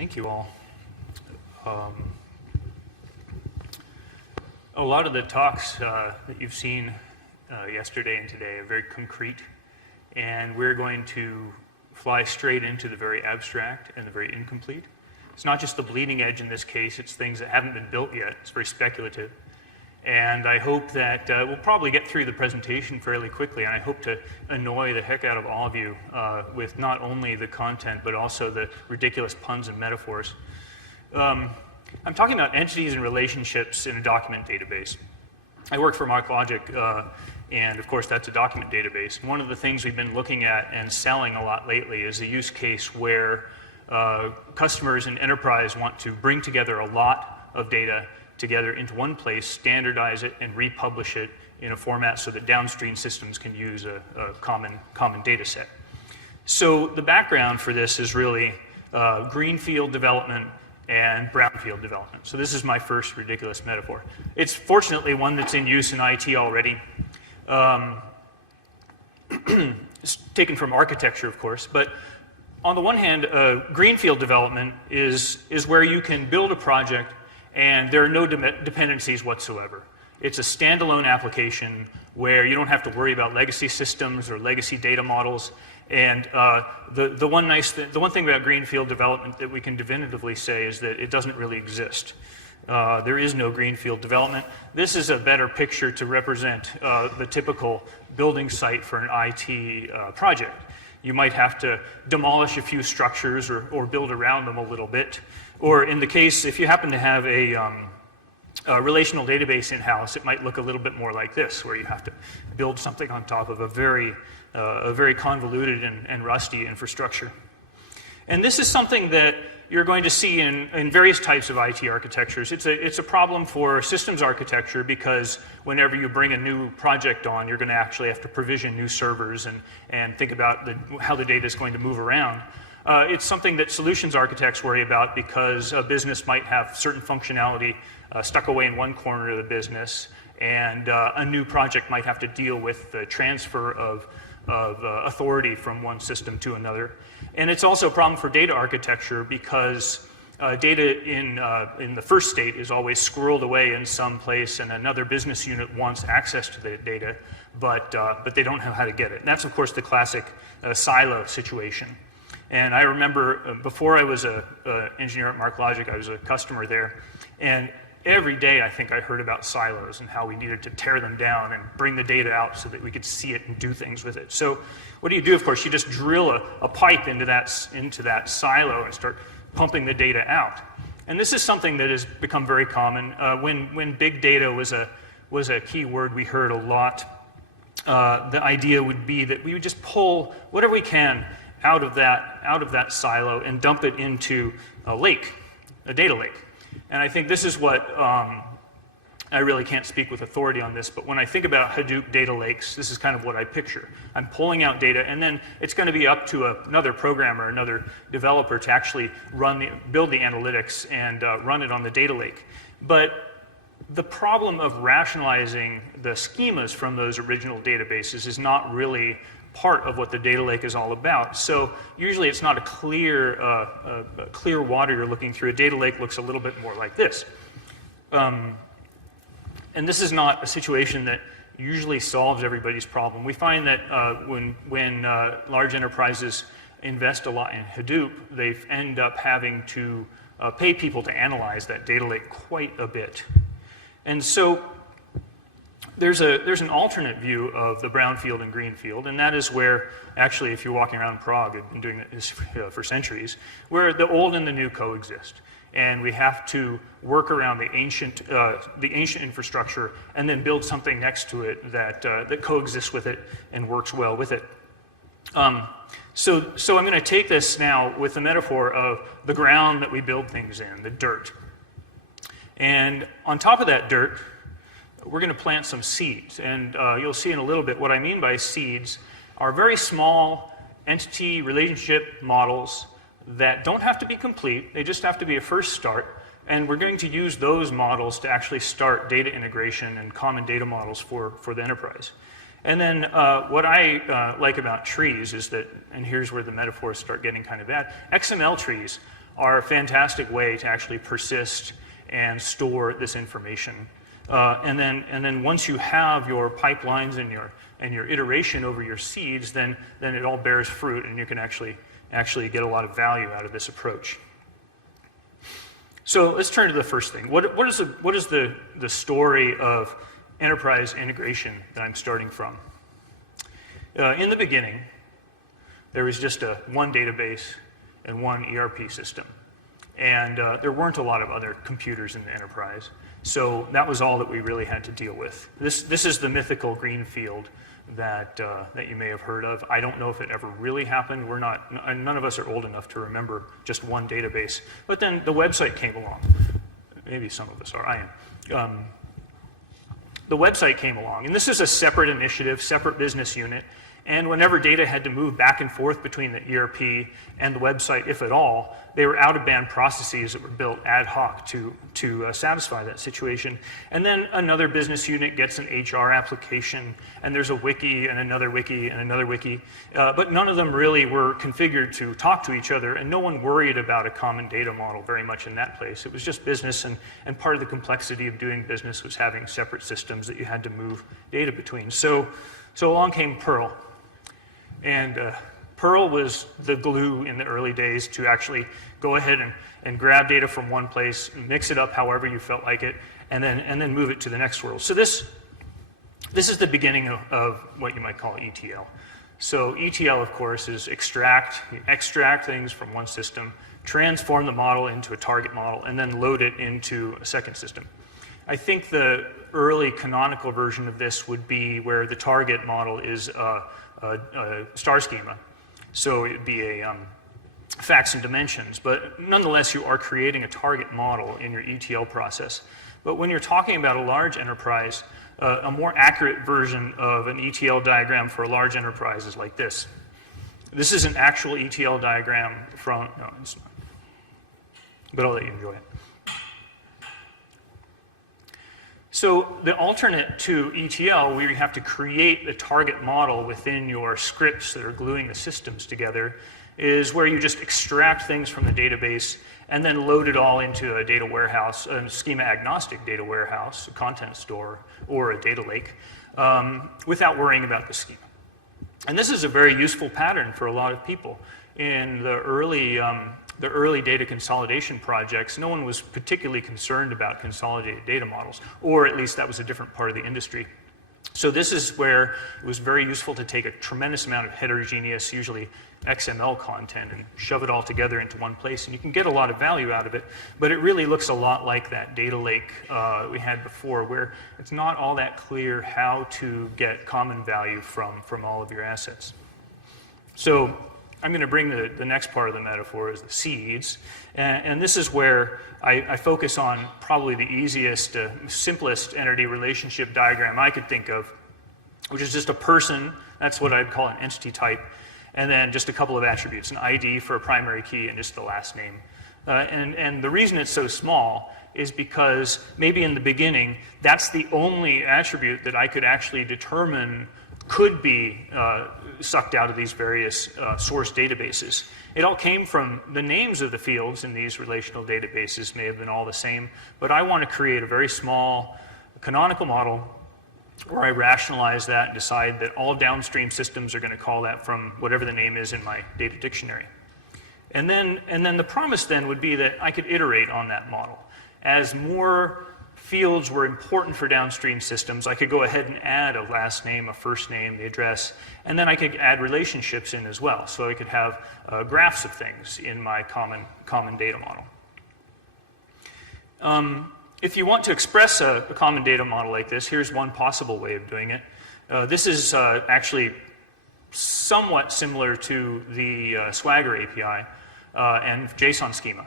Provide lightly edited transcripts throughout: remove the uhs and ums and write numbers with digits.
Thank you all. A lot of the talks that you've seen yesterday and today are very concrete, and we're going to fly straight into the very abstract and the very incomplete. It's not just the bleeding edge in this case, it's things that haven't been built yet. It's very speculative. And I hope that we'll probably get through the presentation fairly quickly, and I hope to annoy the heck out of all of you with not only the content, but also the ridiculous puns and metaphors. I'm talking about entities and relationships in a document database. I work for MarkLogic, and of course that's a document database. One of the things we've been looking at and selling a lot lately is a use case where customers in enterprise want to bring together a lot of data together into one place, standardize it, and republish it in a format so that downstream systems can use a common data set. So the background for this is really greenfield development and brownfield development. So this is my first ridiculous metaphor. It's fortunately one that's in use in IT already. It's taken from architecture, of course, but on the one hand, greenfield development is where you can build a project and there are no dependencies whatsoever. It's a standalone application where you don't have to worry about legacy systems or legacy data models. And the one thing about greenfield development that we can definitively say is that it doesn't really exist. There is no greenfield development. This is a better picture to represent the typical building site for an IT project. You might have to demolish a few structures or build around them a little bit. Or in the case, if you happen to have a relational database in-house, it might look a little bit more like this, where you have to build something on top of a very convoluted and rusty infrastructure. And this is something that you're going to see in various types of IT architectures. It's a problem for systems architecture because whenever you bring a new project on, you're going to actually have to provision new servers and think about how the data is going to move around. It's something that solutions architects worry about because a business might have certain functionality stuck away in one corner of the business, and a new project might have to deal with the transfer of authority from one system to another. And it's also a problem for data architecture because data in the first state is always squirreled away in some place, and another business unit wants access to the data, but they don't know how to get it. And that's, of course, the classic silo situation. And I remember before I was an engineer at MarkLogic, I was a customer there, and every day I think I heard about silos and how we needed to tear them down and bring the data out so that we could see it and do things with it. So what do? Of course, you just drill a pipe into that silo and start pumping the data out. And this is something that has become very common. When big data was a key word we heard a lot, the idea would be that we would just pull whatever we can out of that silo and dump it into a lake, a data lake. And I think this is what, I really can't speak with authority on this, but when I think about Hadoop data lakes, this is kind of what I picture. I'm pulling out data, and then it's going to be up to another programmer, another developer to actually build the analytics and run it on the data lake. But the problem of rationalizing the schemas from those original databases is not really part of what the data lake is all about. So usually it's not a clear water you're looking through. A data lake looks a little bit more like this. And this is not a situation that usually solves everybody's problem. We find that when large enterprises invest a lot in Hadoop, they end up having to pay people to analyze that data lake quite a bit. And so there's an alternate view of the brownfield and greenfield, and that is where, actually, if you're walking around Prague, I've been doing this for centuries, where the old and the new coexist. And we have to work around the ancient infrastructure and then build something next to it that coexists with it and works well with it. So I'm going to take this now with the metaphor of the ground that we build things in, the dirt. And on top of that dirt, we're going to plant some seeds. And you'll see in a little bit what I mean by seeds are very small entity relationship models that don't have to be complete. They just have to be a first start. And we're going to use those models to actually start data integration and common data models for the enterprise. And then what I like about trees is that, and here's where the metaphors start getting kind of bad, XML trees are a fantastic way to actually persist and store this information. And then once you have your pipelines and your iteration over your seeds, then it all bears fruit, and you can actually get a lot of value out of this approach. So let's turn to the first thing. What is the story of enterprise integration that I'm starting from? In the beginning, there was just one database and one ERP system. And there weren't a lot of other computers in the enterprise. So that was all that we really had to deal with. This is the mythical greenfield that you may have heard of. I don't know if it ever really happened. None of us are old enough to remember just one database. But then the website came along. Maybe some of us are. I am. The website came along. And this is a separate initiative, separate business unit. And whenever data had to move back and forth between the ERP and the website, if at all, they were out-of-band processes that were built ad hoc to satisfy that situation. And then another business unit gets an HR application, and there's a wiki and another wiki and another wiki. But none of them really were configured to talk to each other, and no one worried about a common data model very much in that place. It was just business, and part of the complexity of doing business was having separate systems that you had to move data between. So along came Perl. And Perl was the glue in the early days to actually go ahead and grab data from one place, mix it up however you felt like it, and then move it to the next world. So this is the beginning of what you might call ETL. So ETL, of course, is extract things from one system, transform the model into a target model, and then load it into a second system. I think the early canonical version of this would be where the target model is a star schema. So it would be a facts and dimensions, but nonetheless you are creating a target model in your ETL process. But when you're talking about a large enterprise, a more accurate version of an ETL diagram for a large enterprise is like this. This is an actual ETL diagram from, no, it's not, but I'll let you enjoy it. So the alternate to ETL, where you have to create the target model within your scripts that are gluing the systems together, is where you just extract things from the database and then load it all into a data warehouse, a schema-agnostic data warehouse, a content store, or a data lake, without worrying about the schema. And this is a very useful pattern for a lot of people. In the early data consolidation projects, no one was particularly concerned about consolidated data models, or at least that was a different part of the industry. So this is where it was very useful to take a tremendous amount of heterogeneous, usually XML content, and shove it all together into one place, and you can get a lot of value out of it, but it really looks a lot like that data lake we had before, where it's not all that clear how to get common value from all of your assets. So I'm going to bring the next part of the metaphor is the seeds, and this is where I focus on probably the easiest, simplest entity relationship diagram I could think of, which is just a person. That's what I'd call an entity type, and then just a couple of attributes, an ID for a primary key and just the last name. And the reason it's so small is because maybe in the beginning, that's the only attribute that I could actually determine could be sucked out of these various source databases. It all came from the names of the fields in these relational databases may have been all the same, but I want to create a very small canonical model where I rationalize that and decide that all downstream systems are going to call that from whatever the name is in my data dictionary. And then the promise then would be that I could iterate on that model. As more fields were important for downstream systems, I could go ahead and add a last name, a first name, the address, and then I could add relationships in as well. So I could have graphs of things in my common data model. If you want to express a common data model like this, here's one possible way of doing it. This is actually somewhat similar to the Swagger API and JSON schema.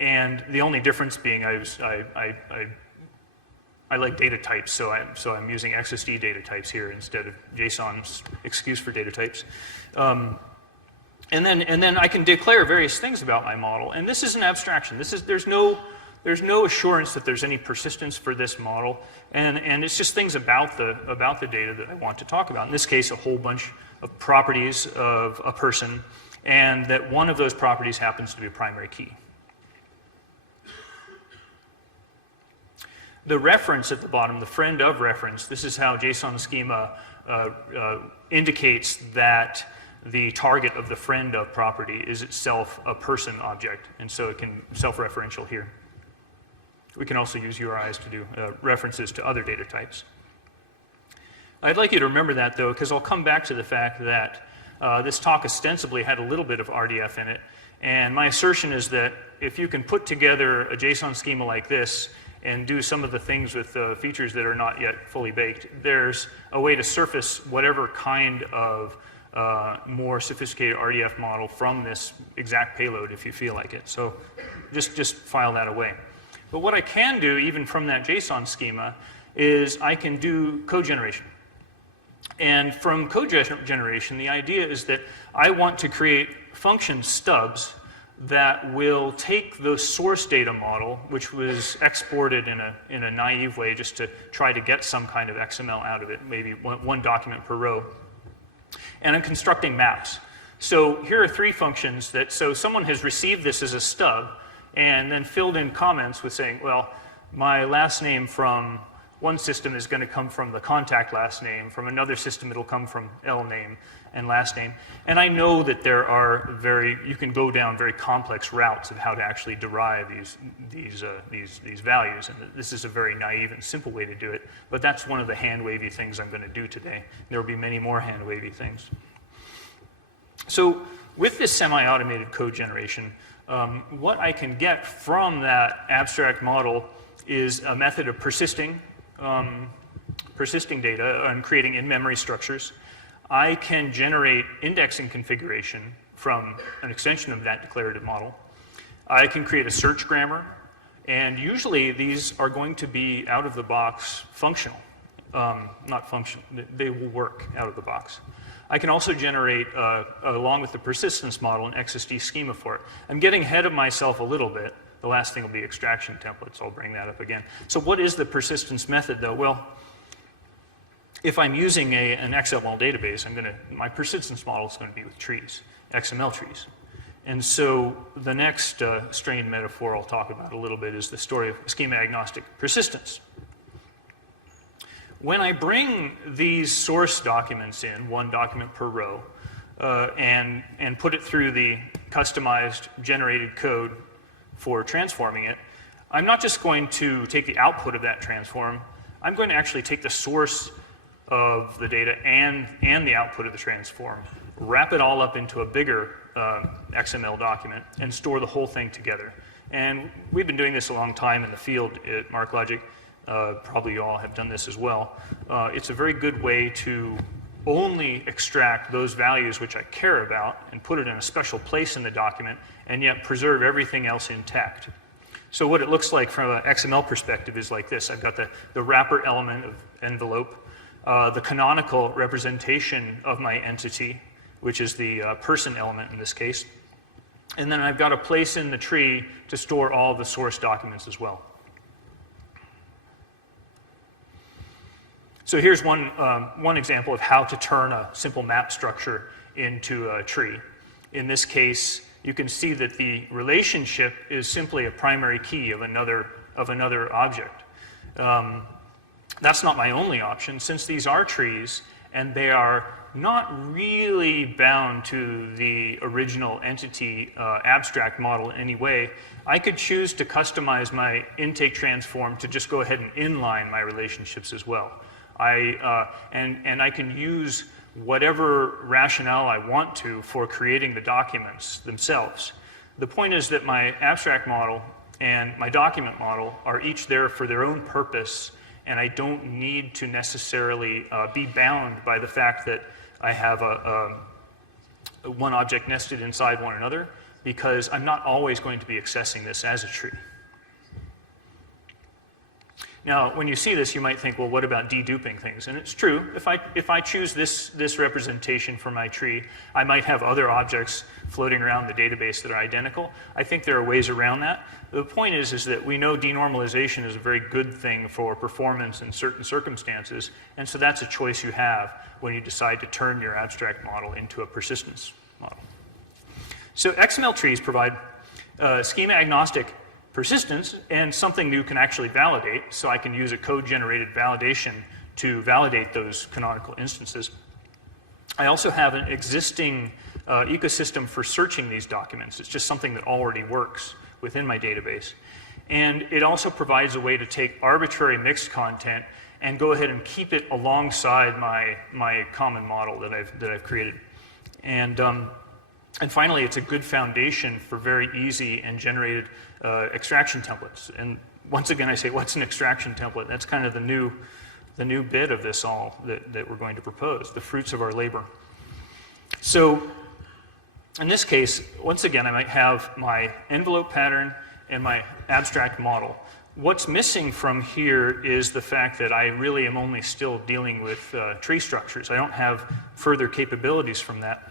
And the only difference being I like data types, so I'm using XSD data types here instead of JSON's excuse for data types. And then I can declare various things about my model, and this is an abstraction. There's no assurance that there's any persistence for this model, and it's just things about the data that I want to talk about. In this case, a whole bunch of properties of a person. and that one of those properties happens to be a primary key. The reference at the bottom, the friend of reference, this is how JSON schema indicates that the target of the friend of property is itself a person object, and so it can self-referential here. We can also use URIs to do references to other data types. I'd like you to remember that, though, because I'll come back to the fact that this talk ostensibly had a little bit of RDF in it, and my assertion is that if you can put together a JSON schema like this and do some of the things with features that are not yet fully baked, there's a way to surface whatever kind of more sophisticated RDF model from this exact payload if you feel like it. So just file that away. But what I can do, even from that JSON schema, is I can do code generation. And from code generation, the idea is that I want to create function stubs that will take the source data model, which was exported in a naive way just to try to get some kind of XML out of it, maybe one document per row. And I'm constructing maps. So here are 3 functions that, so someone has received this as a stub and then filled in comments with saying, well, my last name from one system is going to come from the contact last name. From another system, it'll come from L name and last name. And I know that there are you can go down very complex routes of how to actually derive these values. And this is a very naive and simple way to do it. But that's one of the hand-wavy things I'm going to do today. There will be many more hand-wavy things. So with this semi-automated code generation, what I can get from that abstract model is a method of persisting data and creating in-memory structures. I can generate indexing configuration from an extension of that declarative model. I can create a search grammar, and usually these are going to be out of the box functional. Not functional, they will work out of the box. I can also generate, along with the persistence model, an XSD schema for it. I'm getting ahead of myself a little bit. The last thing will be extraction templates. I'll bring that up again. So what is the persistence method, though? Well, if I'm using an XML database, my persistence model is going to be with trees, XML trees. And so the next strained metaphor I'll talk about a little bit is the story of schema-agnostic persistence. When I bring these source documents in, one document per row, and put it through the customized generated code for transforming it, I'm not just going to take the output of that transform, I'm going to actually take the source of the data and the output of the transform, wrap it all up into a bigger XML document, and store the whole thing together. And we've been doing this a long time in the field at MarkLogic. Probably you all have done this as well. It's a very good way to only extract those values which I care about and put it in a special place in the document, and yet preserve everything else intact. So what it looks like from an XML perspective is like this. I've got the wrapper element of envelope, the canonical representation of my entity, which is the person element in this case, and then I've got a place in the tree to store all the source documents as well. So here's one example of how to turn a simple map structure into a tree. In this case, you can see that the relationship is simply a primary key of another object. That's not my only option. Since these are trees and they are not really bound to the original entity abstract model in any way, I could choose to customize my intake transform to just go ahead and inline my relationships as well. And I can use whatever rationale I want to for creating the documents themselves. The point is that my abstract model and my document model are each there for their own purpose, and I don't need to necessarily be bound by the fact that I have one object nested inside one another, because I'm not always going to be accessing this as a tree. Now, when you see this, you might think, well, what about deduping things? And it's true. If I choose this representation for my tree, I might have other objects floating around the database that are identical. I think there are ways around that. The point is that we know denormalization is a very good thing for performance in certain circumstances, and so that's a choice you have when you decide to turn your abstract model into a persistence model. So XML trees provide schema-agnostic persistence and something you can actually validate. So I can use a code-generated validation to validate those canonical instances. I also have an existing ecosystem for searching these documents. It's just something that already works within my database. And it also provides a way to take arbitrary mixed content and go ahead and keep it alongside my common model that I've created. And finally, it's a good foundation for very easy and generated extraction templates. And once again, I say, what's an extraction template? That's kind of the new bit of this all that we're going to propose, the fruits of our labor. So in this case, once again, I might have my envelope pattern and my abstract model. What's missing from here is the fact that I really am only still dealing with tree structures. I don't have further capabilities from that.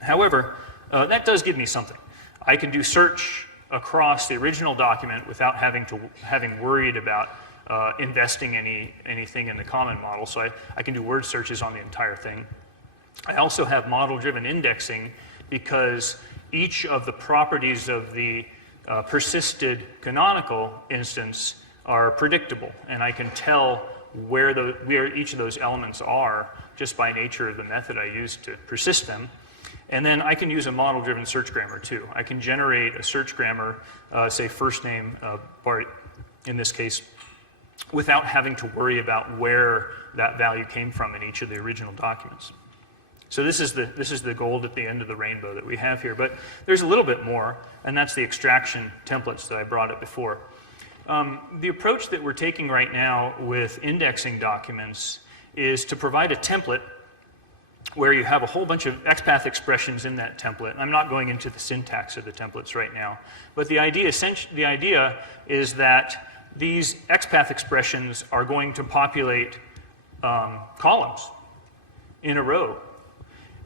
However, that does give me something. I can do search across the original document without having worried about investing anything in the common model. So I can do word searches on the entire thing. I also have model-driven indexing because each of the properties of the persisted canonical instance are predictable, and I can tell where each of those elements are just by nature of the method I use to persist them. And then I can use a model-driven search grammar too. I can generate a search grammar, say first name Bart in this case, without having to worry about where that value came from in each of the original documents. So this is the gold at the end of the rainbow that we have here. But there's a little bit more, and that's the extraction templates that I brought up before. The approach that we're taking right now with indexing documents is to provide a template where you have a whole bunch of XPath expressions in that template. I'm not going into the syntax of the templates right now, but the idea is that these XPath expressions are going to populate columns in a row.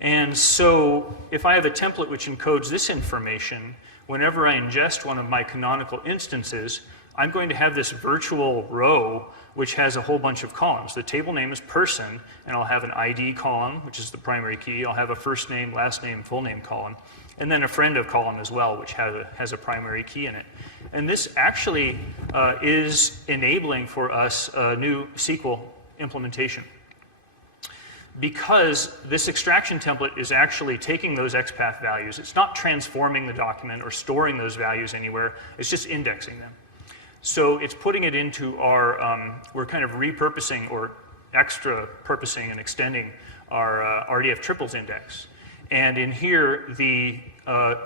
And so if I have a template which encodes this information, whenever I ingest one of my canonical instances, I'm going to have this virtual row which has a whole bunch of columns. The table name is person, and I'll have an ID column, which is the primary key. I'll have a first name, last name, full name column, and then a friend of column as well, which has a primary key in it. And this actually is enabling for us a new SQL implementation, because this extraction template is actually taking those XPath values. It's not transforming the document or storing those values anywhere. It's just indexing them. So it's putting it into our, we're kind of repurposing or extra purposing and extending our RDF triples index. And in here, the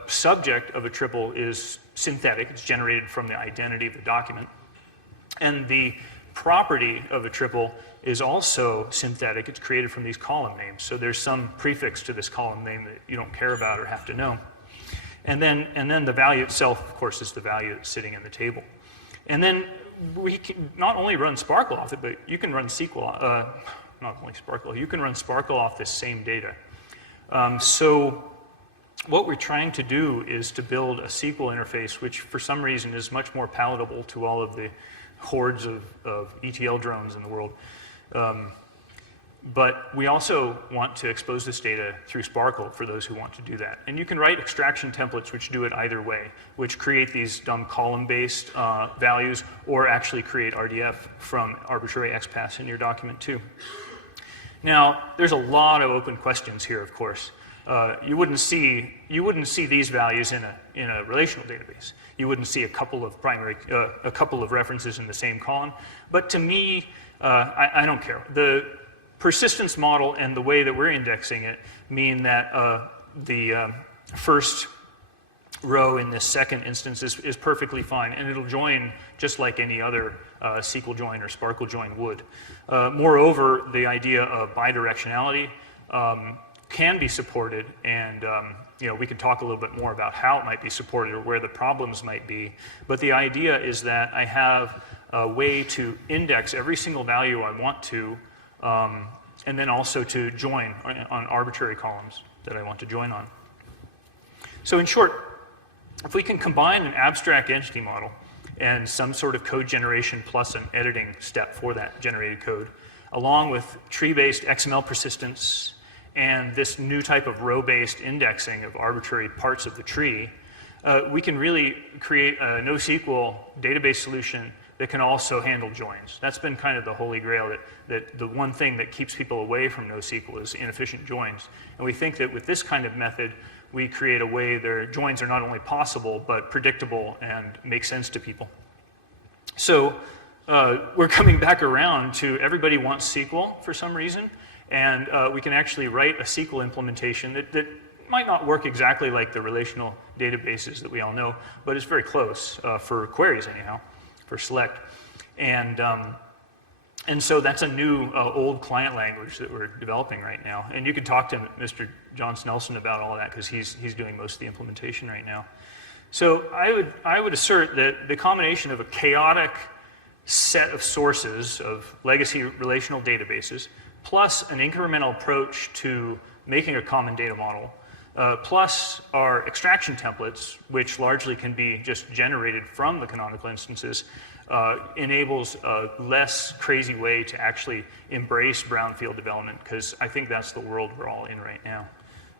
subject of a triple is synthetic. It's generated from the identity of the document. And the property of a triple is also synthetic. It's created from these column names. So there's some prefix to this column name that you don't care about or have to know. And then the value itself, of course, is the value that's sitting in the table. And then we can not only run Sparkle off it, but you can run SQL, not only Sparkle, you can run Sparkle off this same data. So what we're trying to do is to build a SQL interface which for some reason is much more palatable to all of the hordes of ETL drones in the world. But we also want to expose this data through Sparkle for those who want to do that. And you can write extraction templates which do it either way, which create these dumb column-based values or actually create RDF from arbitrary XPaths in your document too. Now, there's a lot of open questions here, of course. You wouldn't see these values in a relational database. You wouldn't see a couple of references in the same column. But to me, I don't care. The persistence model and the way that we're indexing it mean that the first row in this second instance is perfectly fine, and it'll join just like any other SQL join or Sparkle join would. Moreover, the idea of bidirectionality can be supported, and we could talk a little bit more about how it might be supported or where the problems might be. But the idea is that I have a way to index every single value I want to, and then also to join on arbitrary columns that I want to join on. So in short, if we can combine an abstract entity model and some sort of code generation plus an editing step for that generated code, along with tree-based XML persistence and this new type of row-based indexing of arbitrary parts of the tree, we can really create a NoSQL database solution that can also handle joins. That's been kind of the holy grail, that the one thing that keeps people away from NoSQL is inefficient joins. And we think that with this kind of method, we create a way where joins are not only possible, but predictable and make sense to people. So we're coming back around to everybody wants SQL for some reason, and we can actually write a SQL implementation that might not work exactly like the relational databases that we all know, but it's very close for queries anyhow, for select. And so that's a new old client language that we're developing right now. And you can talk to Mr. John Snelson about all of that because he's doing most of the implementation right now. So I would assert that the combination of a chaotic set of sources of legacy relational databases plus an incremental approach to making a common data model plus our extraction templates, which largely can be just generated from the canonical instances, enables a less crazy way to actually embrace brownfield development, because I think that's the world we're all in right now.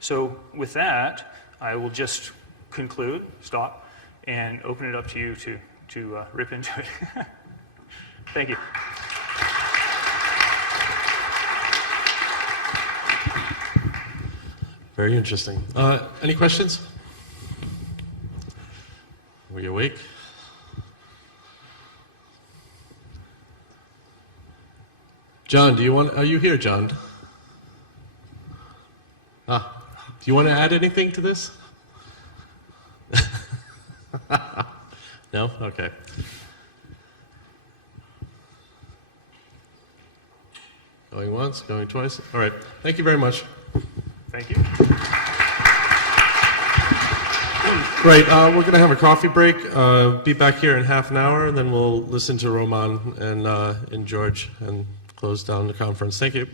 So with that, I will just conclude, stop, and open it up to you to rip into it. Thank you. Very interesting. Any questions? Were you awake? John, are you here, John? Do you want to add anything to this? No? Okay. Going once, going twice. All right. Thank you very much. Thank you. Right, we're going to have a coffee break. Be back here in half an hour, and then we'll listen to Roman and George and close down the conference. Thank you.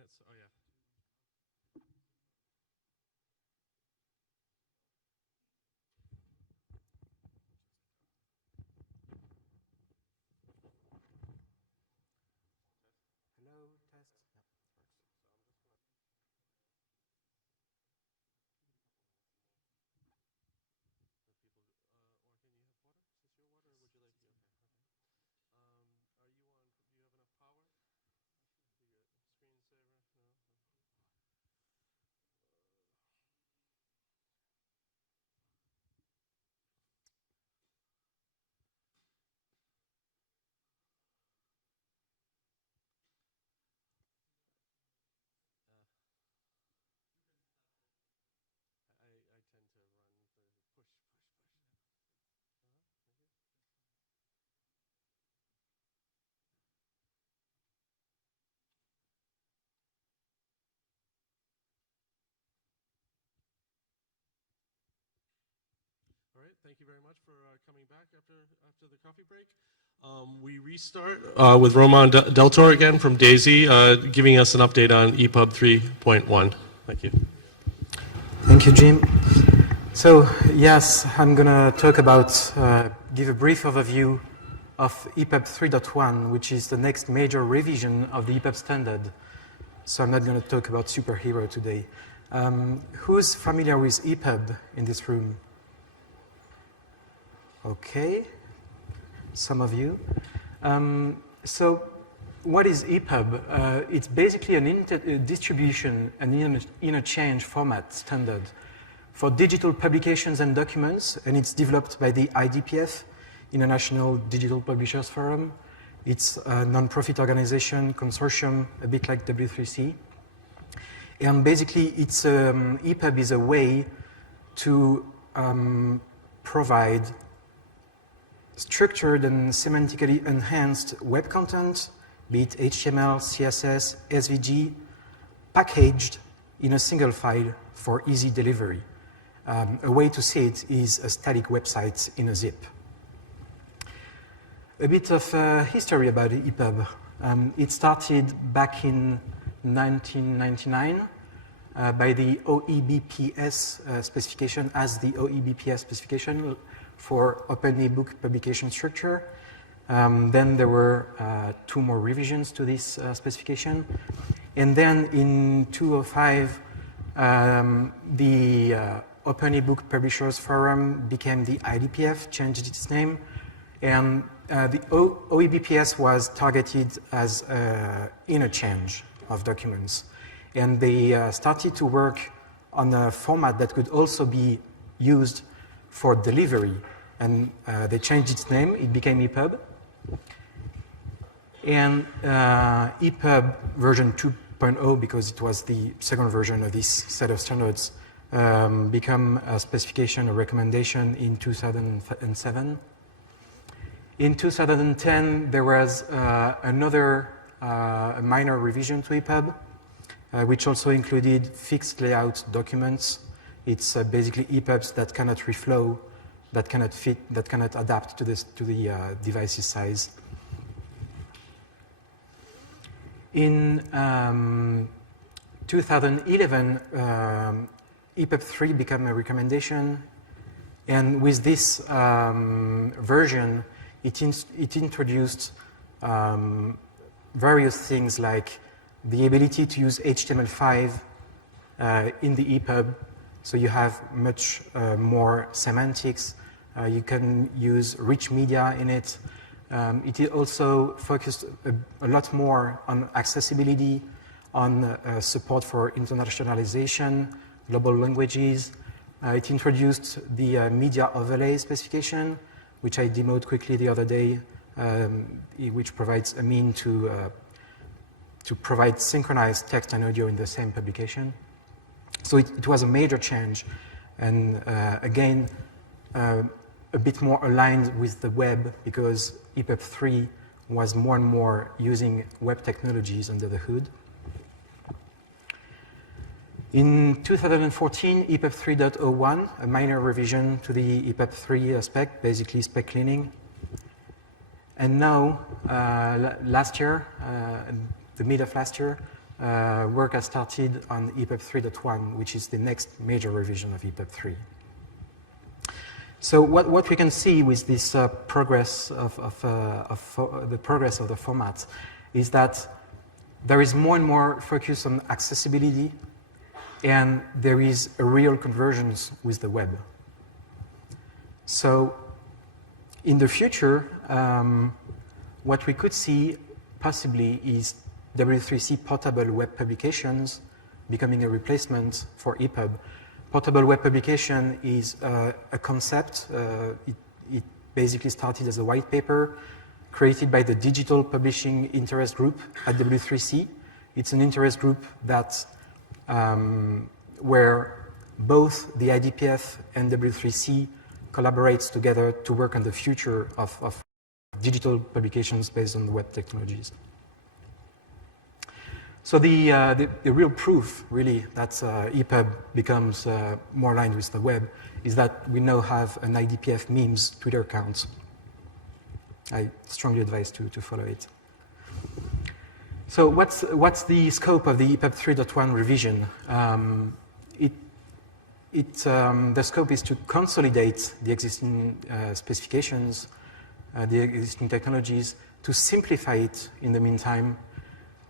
minutes. Oh, yeah. Hello, test. Or can you have water? Is this your water, or would you like? Okay. Are you on? Do you have enough power? Your screensaver? No. I tend to run the push. Thank you. All right, thank you very much for coming back after the coffee break. We restart with Roman Deltor again from DAISY, giving us an update on EPUB 3.1. Thank you. Thank you, Jim. So, yes, I'm going to talk about, give a brief overview of EPUB 3.1, which is the next major revision of the EPUB standard. So I'm not going to talk about superhero today. Who's familiar with EPUB in this room? Okay, some of you. So what is EPUB? It's basically a distribution, an interchange format standard for digital publications and documents, and it's developed by the IDPF, International Digital Publishers Forum. It's a non-profit organization, consortium, a bit like W3C. And basically, it's EPUB is a way to provide structured and semantically enhanced web content, be it HTML, CSS, SVG, packaged in a single file for easy delivery. A way to see it is a static website in a zip. A bit of history about EPUB. It started back in 1999 by the OEBPS specification as the OEBPS specification for open ebook publication structure. Then there were 2 more revisions to this specification. And then in 2005, the Open eBook Publishers Forum became the IDPF, changed its name. And the OEBPS was targeted as interchange of documents. And they started to work on a format that could also be used for delivery. And they changed its name. It became EPUB. And EPUB version 2.0, because it was the second version of this set of standards, became a specification, a recommendation in 2007. In 2010, there was another minor revision to EPUB, which also included fixed layout documents. It's basically EPUBs that cannot reflow, that cannot fit, that cannot adapt to the device's size. In 2011, EPUB 3 became a recommendation, and with this version, it introduced various things like the ability to use HTML5 in the EPUB, so you have much more semantics. You can use rich media in it. It also focused a lot more on accessibility, on support for internationalization, global languages. It introduced the media overlay specification, which I demoed quickly the other day, which provides a mean to provide synchronized text and audio in the same publication. So it was a major change, and again, a bit more aligned with the web, because EPUB 3 was more and more using web technologies under the hood. In 2014, EPUB 3.01, a minor revision to the EPUB 3 spec, basically spec cleaning. And now, last year, the mid of last year, work has started on EPUB 3.1, which is the next major revision of EPUB 3. So what we can see with this progress of the progress of the format is that there is more and more focus on accessibility, and there is a real convergence with the web. So in the future, what we could see possibly is W3C portable web publications becoming a replacement for EPUB. Portable web publication is a concept. It basically started as a white paper created by the Digital Publishing Interest Group at W3C. It's an interest group that where both the IDPF and W3C collaborates together to work on the future of digital publications based on web technologies. So the real proof, really, that EPUB becomes more aligned with the web is that we now have an IDPF memes Twitter account. I strongly advise to follow it. So what's the scope of the EPUB 3.1 revision? The scope is to consolidate the existing specifications, the existing technologies, to simplify it in the meantime,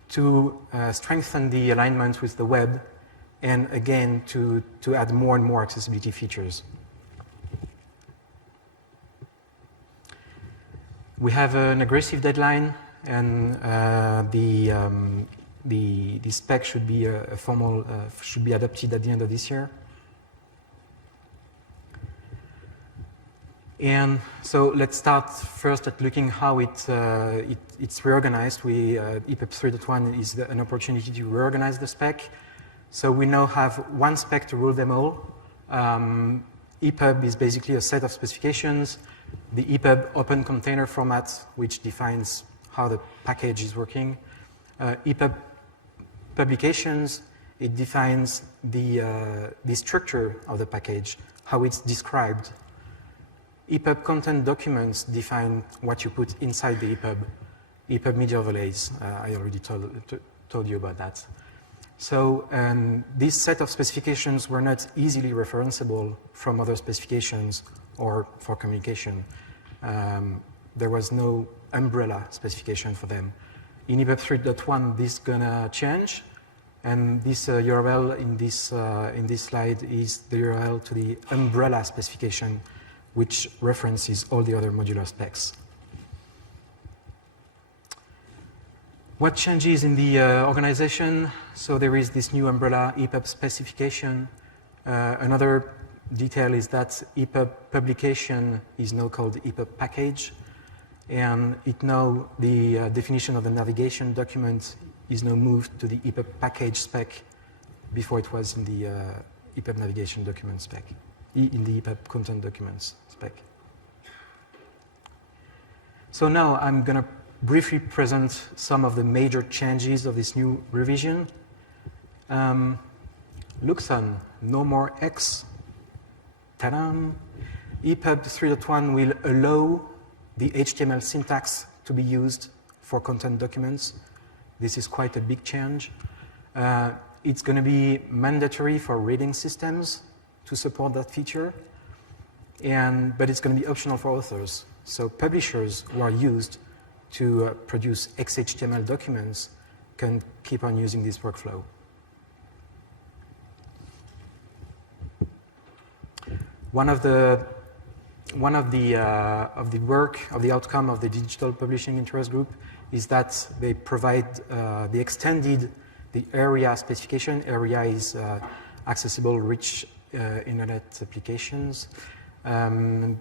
to strengthen the alignment with the web, and again, to add more and more accessibility features. We have an aggressive deadline, and the spec should be should be adopted at the end of this year. And so let's start first at looking how it's reorganized. EPUB 3.1 is an opportunity to reorganize the spec. So we now have one spec to rule them all. EPUB is basically a set of specifications. The EPUB open container format, which defines how the package is working. EPUB publications, it defines the structure of the package, how it's described. EPUB content documents define what you put inside the EPUB. EPUB media overlays, I already told you about that. So this set of specifications were not easily referenceable from other specifications or for communication. There was no umbrella specification for them. In EPUB 3.1, this is gonna change, and this URL in this slide is the URL to the umbrella specification, which references all the other modular specs. What changes in the organization? So there is this new umbrella EPUB specification. Another detail is that EPUB publication is now called EPUB package, and the definition of the navigation document is now moved to the EPUB package spec before it was in the EPUB navigation document spec, in the EPUB content documents spec. So now I'm going to briefly present some of the major changes of this new revision. Luxon, no more X. Ta-da! EPUB 3.1 will allow the HTML syntax to be used for content documents. This is quite a big change. It's going to be mandatory for reading systems to support that feature, but it's going to be optional for authors. So publishers who are used to produce XHTML documents can keep on using this workflow. One of the outcome of the Digital Publishing Interest Group is that they provide the extended the area specification. Area is accessible, rich internet applications, and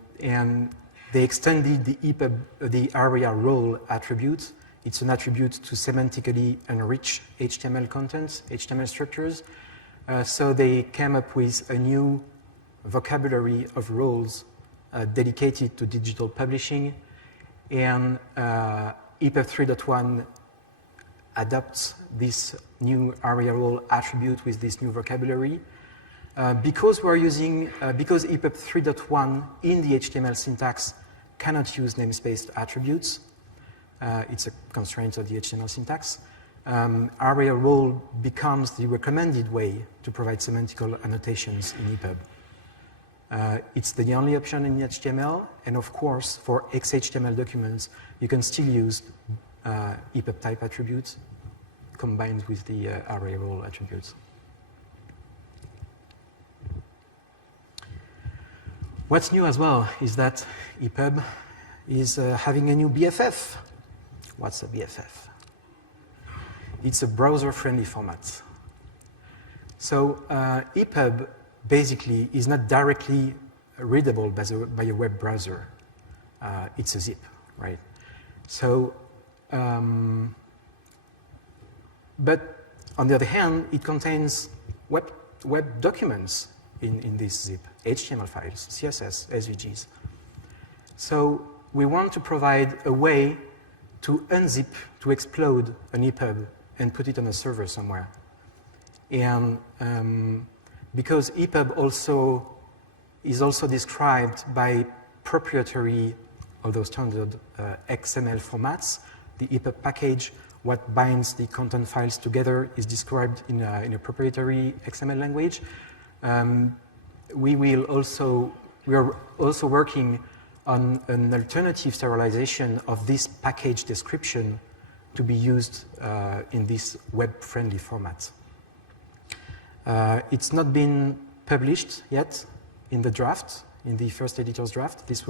they extended the EPUB, the area role attribute. It's an attribute to semantically enrich HTML contents, HTML structures. So they came up with a new vocabulary of roles dedicated to digital publishing, and EPUB 3.1 adopts this new area role attribute with this new vocabulary. Because EPUB 3.1 in the HTML syntax cannot use namespace attributes, it's a constraint of the HTML syntax, ARIA role becomes the recommended way to provide semantical annotations in EPUB. It's the only option in HTML, and of course, for XHTML documents, you can still use EPUB type attributes combined with the ARIA role attributes. What's new as well is that EPUB is having a new BFF. What's a BFF? It's a browser-friendly format. So EPUB basically is not directly readable by a web browser. It's a zip, right? So, but on the other hand, it contains web documents in this zip, HTML files, CSS, SVGs. So we want to provide a way to unzip, to explode an EPUB and put it on a server somewhere. And because EPUB is also described by proprietary, although standard, XML formats, the EPUB package, what binds the content files together, is described in a proprietary XML language. We are also working on an alternative serialization of this package description to be used in this web-friendly format. It's not been published yet in the draft, in the first editor's draft, this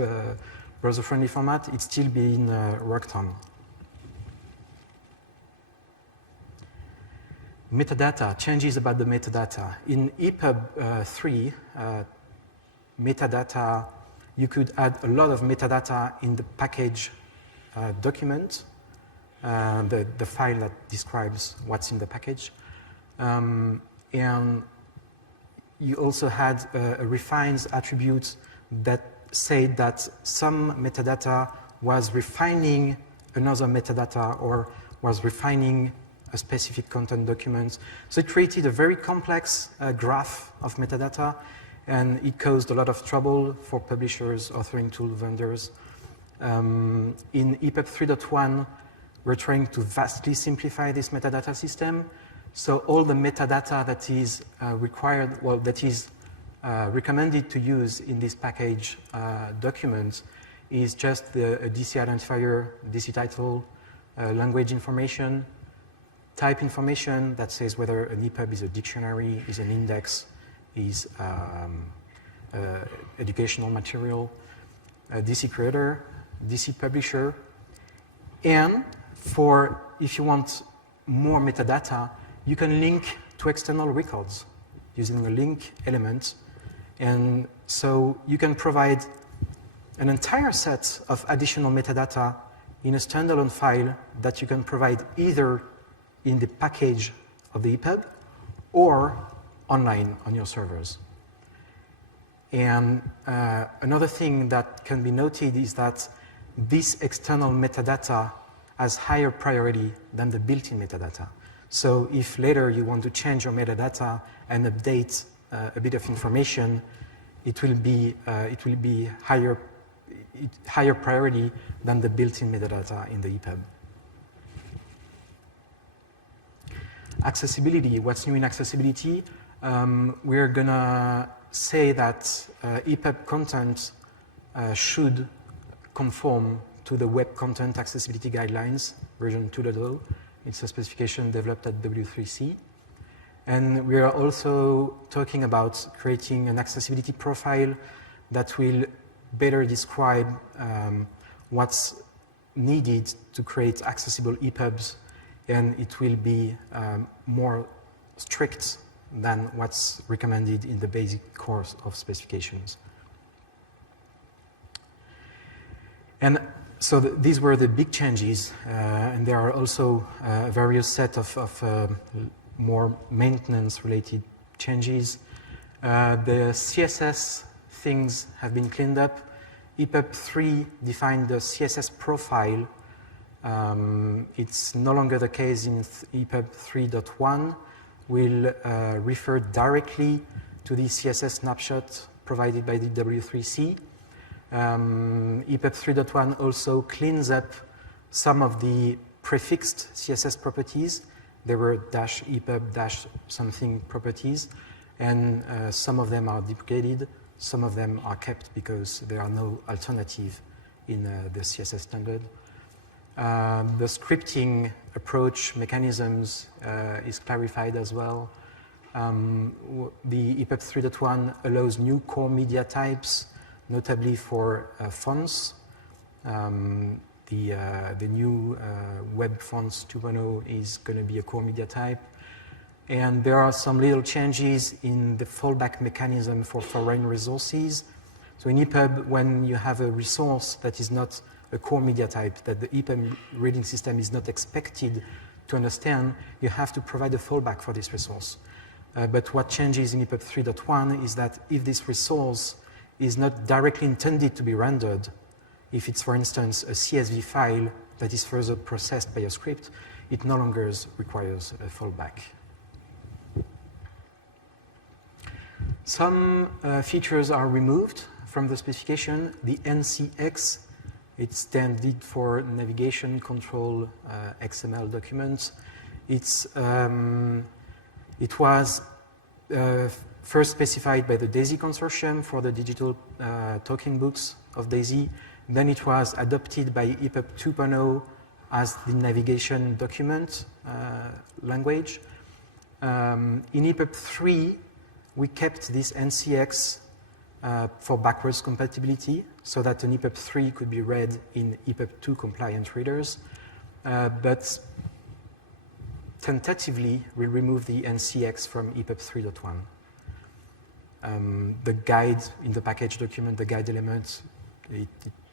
browser-friendly format. It's still being worked on. Metadata, changes about the metadata. In EPUB 3, metadata, you could add a lot of metadata in the package document, the file that describes what's in the package. And you also had a refines attribute that said that some metadata was refining another metadata or was refining a specific content document. So it created a very complex graph of metadata, and it caused a lot of trouble for publishers, authoring tool vendors. In EPUB 3.1, we're trying to vastly simplify this metadata system. So all the metadata that is required, well, that is recommended to use in this package document is just a DC identifier, DC title, language information, type information that says whether an EPUB is a dictionary, is an index, is educational material, DC creator, DC publisher, and for if you want more metadata, you can link to external records using a link element, and so you can provide an entire set of additional metadata in a standalone file that you can provide either in the package of the EPUB or online on your servers. And another thing that can be noted is that this external metadata has higher priority than the built-in metadata. So if later you want to change your metadata and update a bit of information, it will be higher priority than the built-in metadata in the EPUB. Accessibility, what's new in accessibility? We're gonna say that EPUB content should conform to the Web Content Accessibility Guidelines, version 2.0. It's a specification developed at W3C. And we are also talking about creating an accessibility profile that will better describe what's needed to create accessible EPUBs, and it will be more strict than what's recommended in the basic course of specifications. And so these were the big changes, and there are also various set of more maintenance-related changes. The CSS things have been cleaned up. EPUB 3 defined the CSS profile. It's no longer the case in EPUB 3.1. We'll refer directly to the CSS snapshot provided by the W3C. EPUB 3.1 also cleans up some of the prefixed CSS properties There were -epub -something properties, and some of them are deprecated, some of them are kept because there are no alternative in the CSS standard. The scripting approach mechanisms is clarified as well. The EPUB 3.1 allows new core media types, notably for fonts. The new web fonts 2.0 is going to be a core media type. And there are some little changes in the fallback mechanism for foreign resources. So in EPUB, when you have a resource that is not a core media type, that the EPUB reading system is not expected to understand, you have to provide a fallback for this resource. But what changes in EPUB 3.1 is that if this resource is not directly intended to be rendered, if it's, for instance, a CSV file that is further processed by a script, it no longer requires a fallback. Some features are removed from the specification. The NCX, it's standard for navigation control XML documents. It was first specified by the DAISY consortium for the digital talking books of DAISY. Then it was adopted by EPUB 2.0 as the navigation document language. In EPUB 3, we kept this NCX for backwards compatibility so that an EPUB 3 could be read in EPUB 2 compliant readers. But tentatively, we'll remove the NCX from EPUB 3.1. The guide in the package document, the guide element, it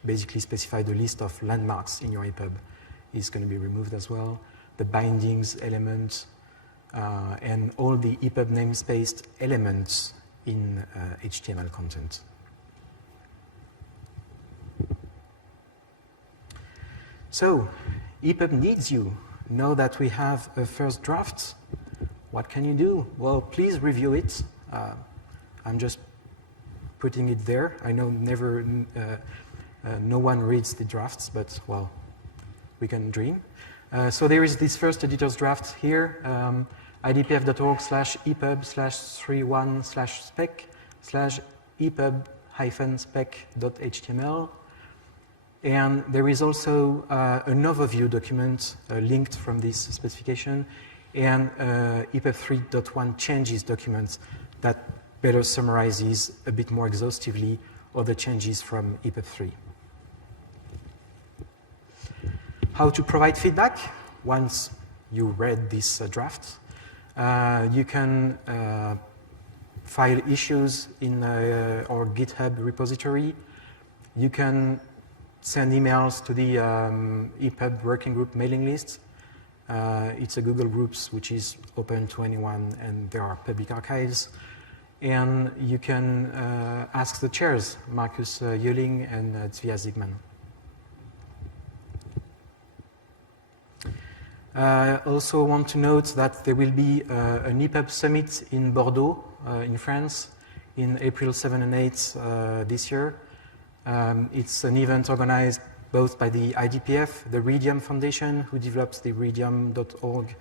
basically specifies the list of landmarks in your EPUB is going to be removed as well. The bindings element and all the EPUB namespace elements in HTML content. So, EPUB needs you. Know that we have a first draft. What can you do? Well, please review it. I'm just putting it there. I know no one reads the drafts, but, well, we can dream. So there is this first editor's draft here, idpf.org/epub/31/spec/epub-spec.html. And there is also an overview document linked from this specification and EPUB 3.1 changes document that better summarizes a bit more exhaustively all the changes from EPUB 3. How to provide feedback once you read this draft. You can file issues in our GitHub repository. You can send emails to the EPUB working group mailing list. It's a Google Groups which is open to anyone, and there are public archives. And you can ask the chairs, Marcus Jöling and Zvia Zigman. Also want to note that there will be an EPUB summit in Bordeaux, in France, in April 7 and 8 this year. It's an event organized both by the IDPF, the Redium Foundation, who develops the redium.org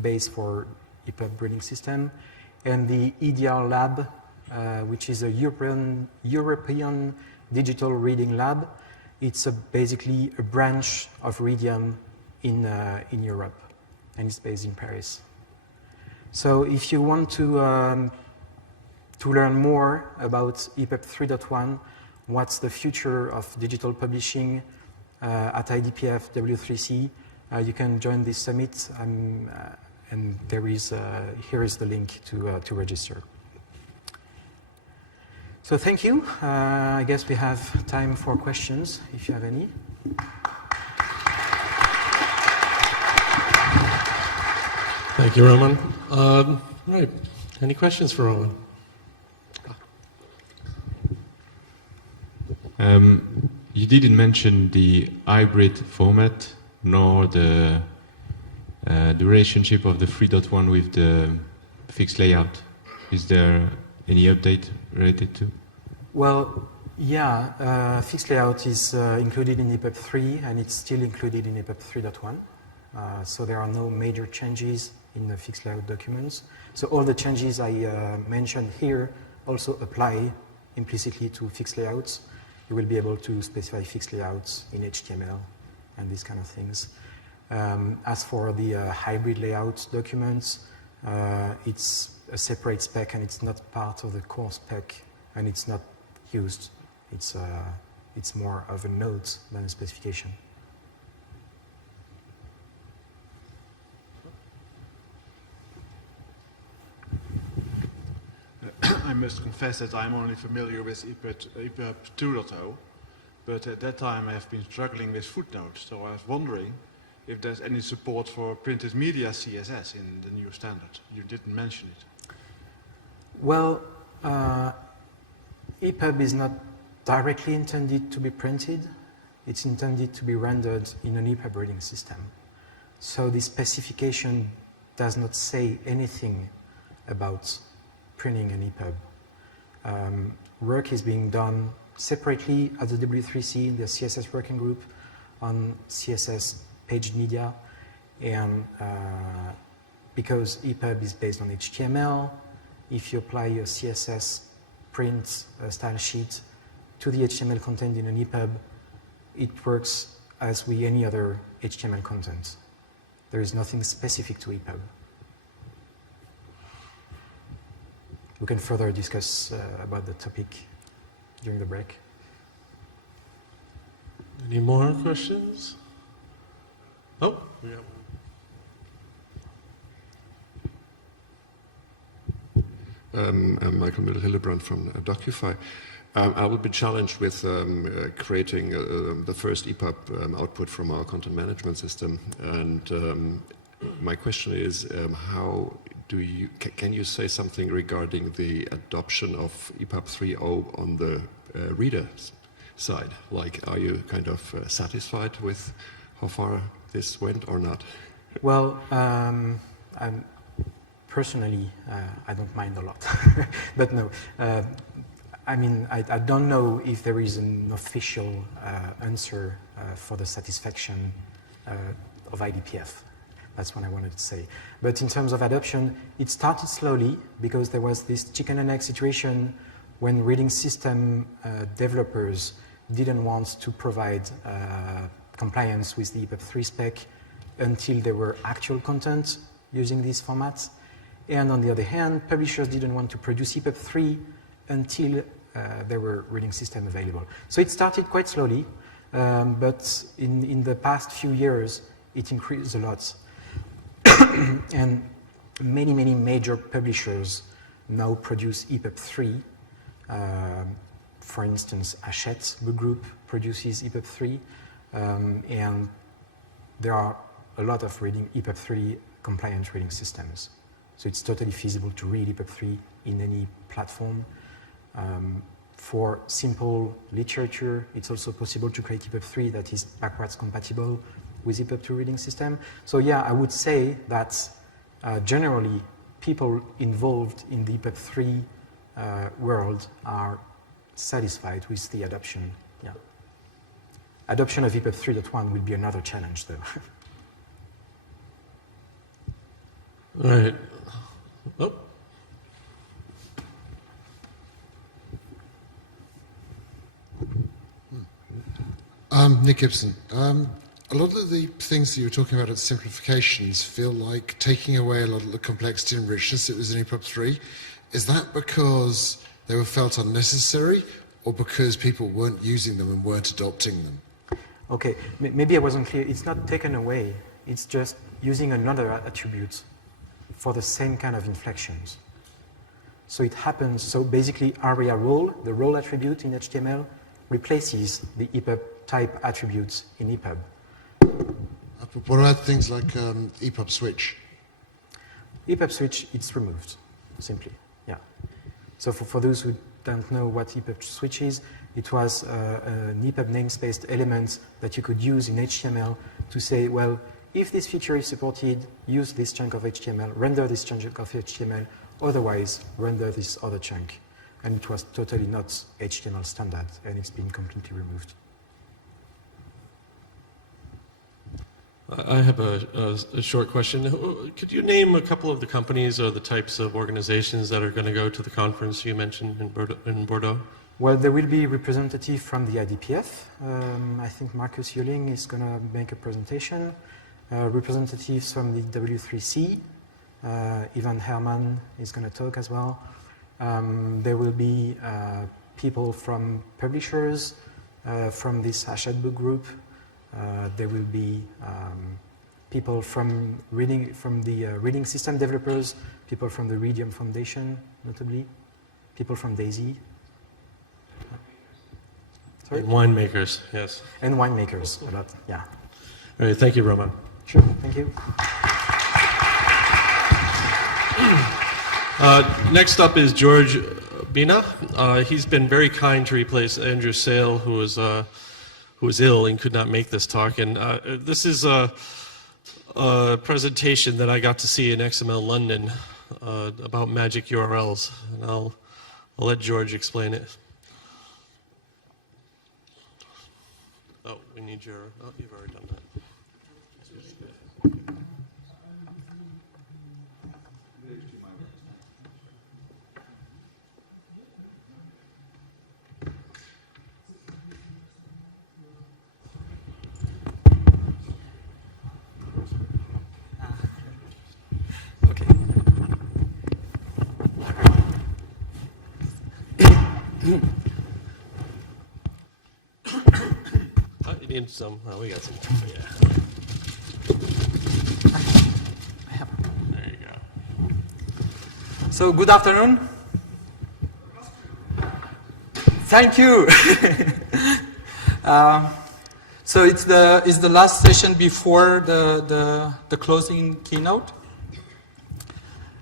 base for EPUB reading system, and the EDR Lab, which is a European digital reading lab. It's basically a branch of Redium in Europe, and it's based in Paris. So if you want to learn more about EPUB 3.1, what's the future of digital publishing at IDPF W3C, you can join this summit, and here is the link to register. So thank you. I guess we have time for questions, if you have any. Thank you, Roman. Right. Any questions for Roman? You didn't mention the hybrid format nor the relationship of the 3.1 with the fixed layout. Is there any update related to? Well, yeah, fixed layout is included in EPUB 3, and it's still included in EPUB 3.1. So there are no major changes in the fixed layout documents. So all the changes I mentioned here also apply implicitly to fixed layouts. You will be able to specify fixed layouts in HTML and these kind of things. As for the hybrid layout documents, it's a separate spec and it's not part of the core spec and it's not used. It's more of a note than a specification. I must confess that I'm only familiar with EPUB 2.0, but at that time I have been struggling with footnotes, so I was wondering if there's any support for printed media CSS in the new standard. You didn't mention it. Well, EPUB is not directly intended to be printed. It's intended to be rendered in an EPUB reading system. So the specification does not say anything about printing an EPUB. Work is being done separately at the W3C in the CSS working group on CSS paged media, and because EPUB is based on HTML, if you apply a CSS print style sheet to the HTML content in an EPUB, it works as with any other HTML content. There is nothing specific to EPUB. We can further discuss about the topic during the break. Any more questions? Oh, we have one. I'm Michael Müller-Hillebrand from Docufy. I will be challenged with creating the first EPUB output from our content management system. And my question is, how do you, can you say something regarding the adoption of EPUB 3.0 on the reader side? Like, are you kind of satisfied with how far this went or not? Well, personally, I don't mind a lot. But no, I mean, I don't know if there is an official answer for the satisfaction of IDPF. That's what I wanted to say. But in terms of adoption, it started slowly because there was this chicken and egg situation when reading system developers didn't want to provide compliance with the EPUB 3 spec until there were actual content using these formats. And on the other hand, publishers didn't want to produce EPUB 3 until there were reading systems available. So it started quite slowly, but in the past few years, it increased a lot. And many major publishers now produce EPUB 3. For instance, Hachette, the group, produces EPUB 3. And there are a lot of EPUB 3 compliant reading systems. So it's totally feasible to read EPUB 3 in any platform. For simple literature, it's also possible to create EPUB 3 that is backwards compatible with EPUB 2 reading system. So yeah, I would say that generally people involved in the EPUB 3 world are satisfied with the adoption. Yeah. Adoption of EPUB 3.1 will be another challenge though. All right. Oh. Nick Gibson. A lot of the things that you were talking about as simplifications feel like taking away a lot of the complexity and richness that was in EPUB 3. Is that because they were felt unnecessary or because people weren't using them and weren't adopting them? Okay, maybe I wasn't clear. It's not taken away. It's just using another attribute for the same kind of inflections. So it happens, so basically ARIA role, the role attribute in HTML, replaces the EPUB type attributes in EPUB. What about things like EPUB switch? EPUB switch, it's removed, simply, yeah. So for those who don't know what EPUB switch is, it was an EPUB namespace element that you could use in HTML to say, well, if this feature is supported, use this chunk of HTML, render this chunk of HTML, otherwise render this other chunk. And it was totally not HTML standard, and it's been completely removed. I have a short question. Could you name a couple of the companies or the types of organizations that are going to go to the conference you mentioned in Bordeaux? Well, there will be representative from the IDPF. I think Marcus Yuling is going to make a presentation. Representatives from the W3C. Ivan Herman is going to talk as well. There will be people from publishers, from this Hachette book group. There will be people from the reading system developers, people from the Redium Foundation, notably, people from DAISY. Sorry? And winemakers, yes. And winemakers, a lot, yeah. All right, thank you, Roman. Sure, thank you. Next up is George Bina. He's been very kind to replace Andrew Sale, who was ill and could not make this talk. And this is a presentation that I got to see in XML London about magic URLs. And I'll let George explain it. Oh, we need your, oh, you've already done that. Oh, you need some. Oh, we got some. Yeah. There you go. So good afternoon. Thank you. So it's the last session before the closing keynote,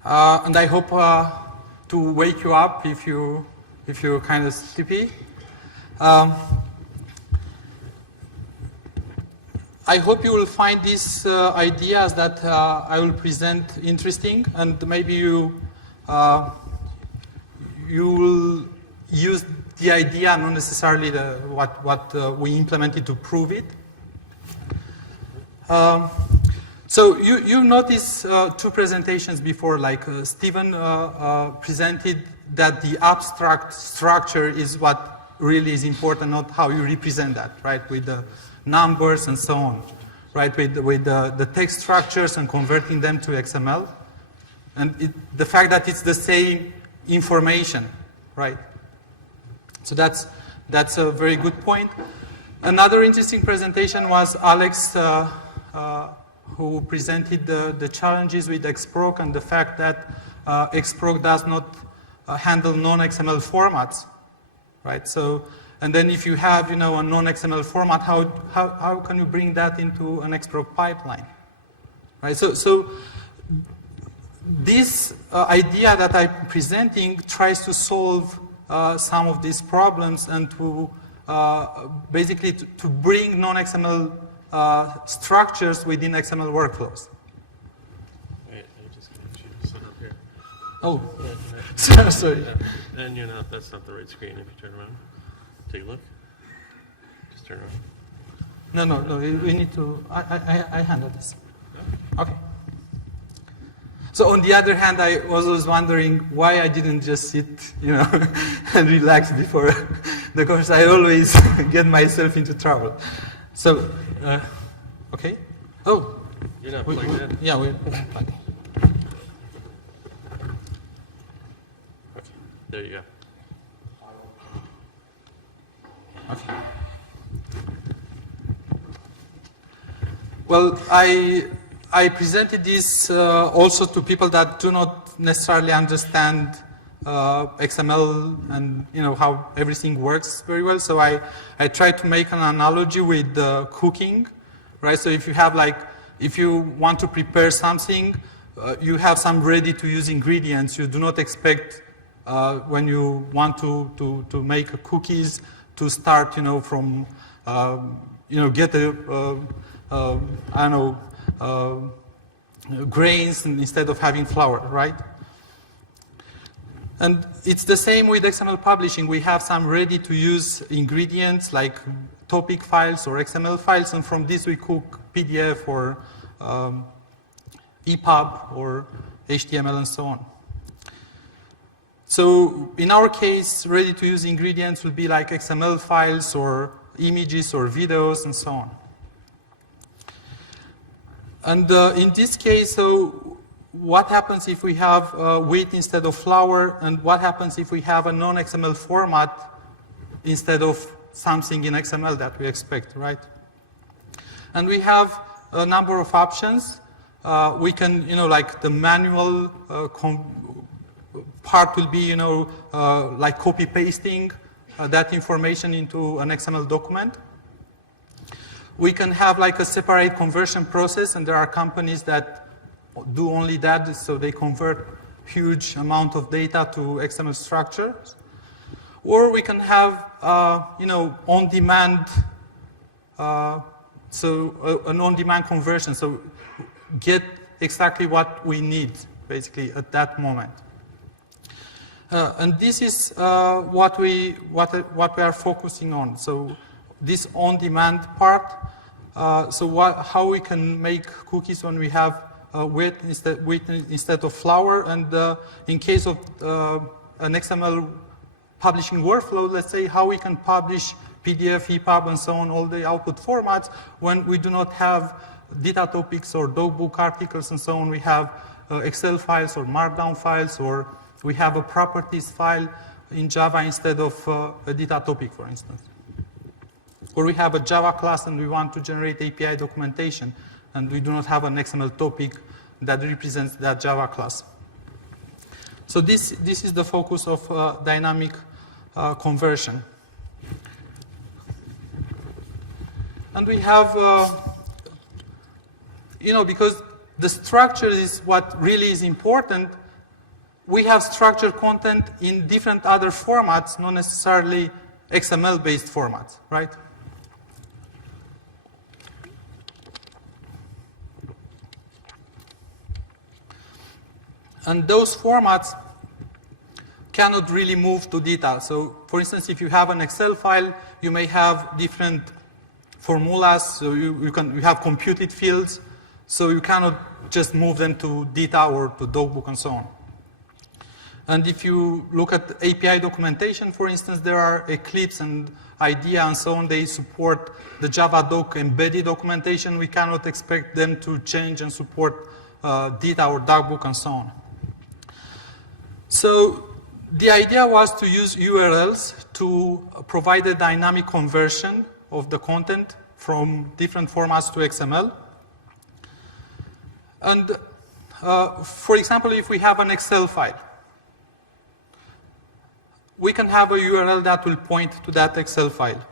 and I hope to wake you up if you're kind of sleepy. I hope you will find these ideas that I will present interesting, and maybe you will use the idea, not necessarily what we implemented to prove it. So you noticed two presentations before, like Stephen presented that the abstract structure is what really is important, not how you represent that, right, with the numbers and so on, right, with the text structures and converting them to XML, and the fact that it's the same information, right? So that's a very good point. Another interesting presentation was Alex, who presented the challenges with XProc and the fact that XProc does not handle non-XML formats, right? So, and then if you have, a non-XML format, how can you bring that into an XProc pipeline, right? So this idea that I'm presenting tries to solve some of these problems and to basically to bring non-XML structures within XML workflows. Wait, I'm just going to sit up here. Oh, Yeah, sorry. And that's not the right screen if you turn around. Take a look. Just turn around. No, we need to, I handle this. Okay. So on the other hand, I was always wondering why I didn't just sit, and relax before the course. I always get myself into trouble. So, okay. Oh. You're not plugged in? Yeah, we're plugged. Okay, there you go. Okay. Well, I presented this also to people that do not necessarily understand XML and how everything works very well. So I tried to make an analogy with cooking, right? So if you have if you want to prepare something, you have some ready-to-use ingredients. You do not expect when you want to make cookies to start, from get grains instead of having flour, right? And it's the same with XML publishing. We have some ready-to-use ingredients like topic files or XML files, and from this we cook PDF or EPUB or HTML and so on. So in our case, ready-to-use ingredients would be like XML files or images or videos and so on. And in this case, so what happens if we have wheat instead of flour, and what happens if we have a non-XML format instead of something in XML that we expect, right? And we have a number of options. We can, like the manual part will be, like copy-pasting that information into an XML document. We can have like a separate conversion process, and there are companies that do only that, so they convert huge amount of data to XML structures. Or we can have, on-demand, an on-demand conversion, so get exactly what we need, basically, at that moment. And this is what we are focusing on. So this on-demand part. How we can make cookies when we have wheat instead of flour, and in case of an XML publishing workflow, let's say how we can publish PDF, EPUB, and so on, all the output formats when we do not have data topics or dogbook articles and so on. We have Excel files or Markdown files, or we have a properties file in Java instead of a data topic, for instance. Or we have a Java class and we want to generate API documentation, and we do not have an XML topic that represents that Java class. So this is the focus of dynamic conversion. And we have, because the structure is what really is important, we have structured content in different other formats, not necessarily XML-based formats, right? And those formats cannot really move to data. So, for instance, if you have an Excel file, you may have different formulas. So you have computed fields. So you cannot just move them to data or to dogbook and so on. And if you look at API documentation, for instance, there are Eclipse and IDEA and so on. They support the Java doc embedded documentation. We cannot expect them to change and support data or dogbook and so on. So the idea was to use URLs to provide a dynamic conversion of the content from different formats to XML. And for example, if we have an Excel file, we can have a URL that will point to that Excel file.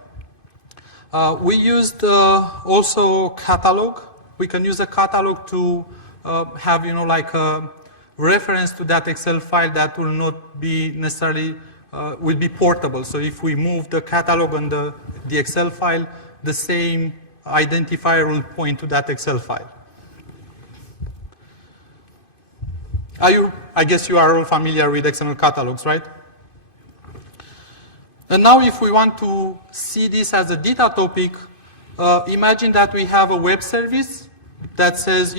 We used also catalog. We can use a catalog to have, like a reference to that Excel file that will not be necessarily, will be portable. So if we move the catalog and the Excel file, the same identifier will point to that Excel file. I guess you are all familiar with XML catalogs, right? And now if we want to see this as a data topic, imagine that we have a web service that says,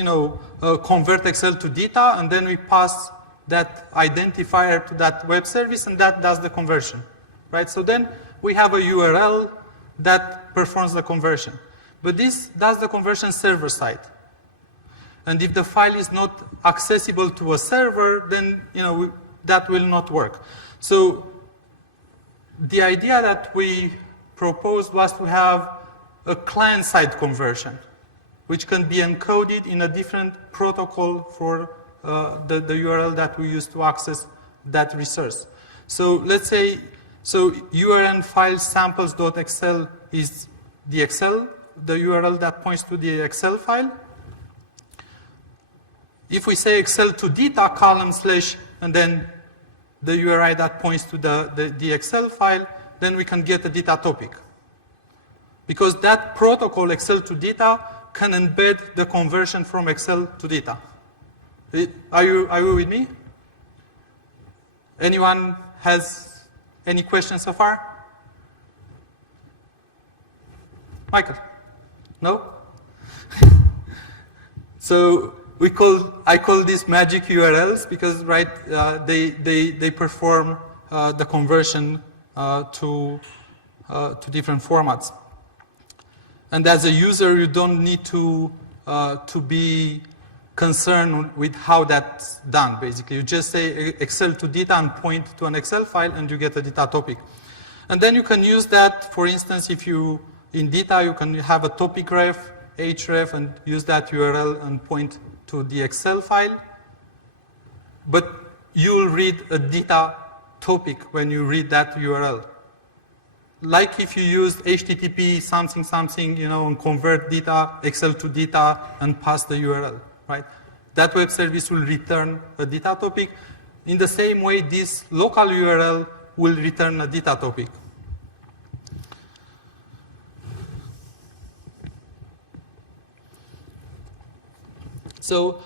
convert Excel to data, and then we pass that identifier to that web service, and that does the conversion, right? So then we have a URL that performs the conversion. But this does the conversion server-side. And if the file is not accessible to a server, then that will not work. So the idea that we proposed was to have a client-side conversion, which can be encoded in a different protocol for the URL that we use to access that resource. So let's say, URL file samples.excel is the URL that points to the Excel file. If we say Excel to data column / and then the URI that points to the Excel file, then we can get a data topic. Because that protocol, Excel to data, can embed the conversion from Excel to data. Are you with me? Anyone has any questions so far? Michael? No? So I call these magic URLs because, right, they perform the conversion to different formats. And as a user, you don't need to be concerned with how that's done, basically. You just say Excel to data and point to an Excel file and you get a data topic. And then you can use that, for instance, if you, in data, you can have a topic ref, href, and use that URL and point to the Excel file. But you'll read a data topic when you read that URL. Like if you used HTTP something something, you know, and convert data, Excel to data, and pass the URL, right? That web service will return a data topic. In the same way, this local URL will return a data topic. So,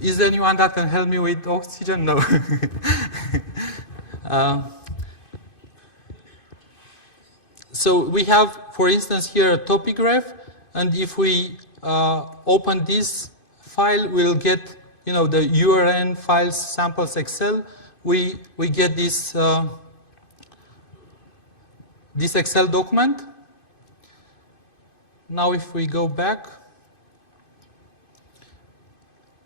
is there anyone that can help me with oxygen? No. So we have, for instance, here a topic ref, and if we open this file, we'll get, you know, the URN files samples Excel. We get this this Excel document. Now, if we go back,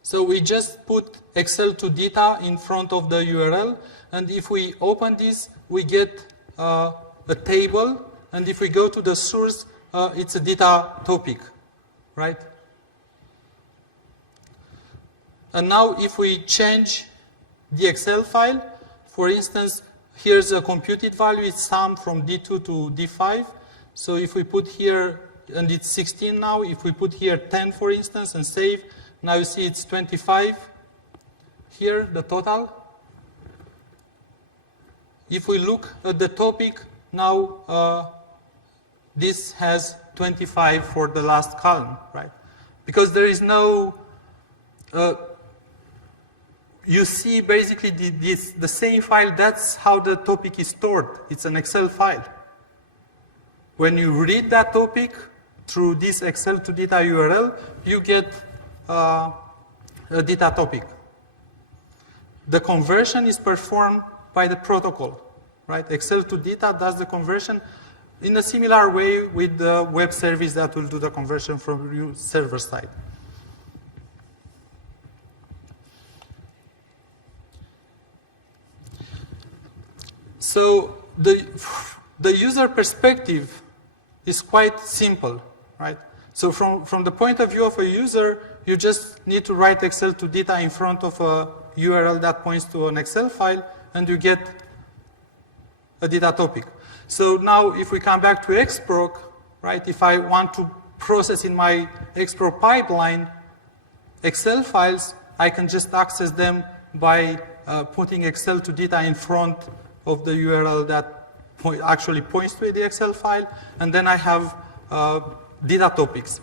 so we just put Excel to data in front of the URL, and if we open this, we get a table. And if we go to the source, it's a data topic, right? And now if we change the Excel file, for instance, here's a computed value, it's sum from D2 to D5. So if we put here, and it's 16 now, if we put here 10, for instance, and save, now you see it's 25 here, the total. If we look at the topic, now this has 25 for the last column, right? Because there is no, you see basically the same file, that's how the topic is stored. It's an Excel file. When you read that topic through this Excel to data URL, you get a data topic. The conversion is performed by the protocol, right? Excel to data does the conversion in a similar way with the web service that will do the conversion from your server side. So the user perspective is quite simple, right? So from the point of view of a user, you just need to write Excel to data in front of a URL that points to an Excel file, and you get a data topic. So now if we come back to XProg, right, if I want to process in my XProg pipeline Excel files, I can just access them by putting Excel to data in front of the URL that actually points to the Excel file, and then I have data topics,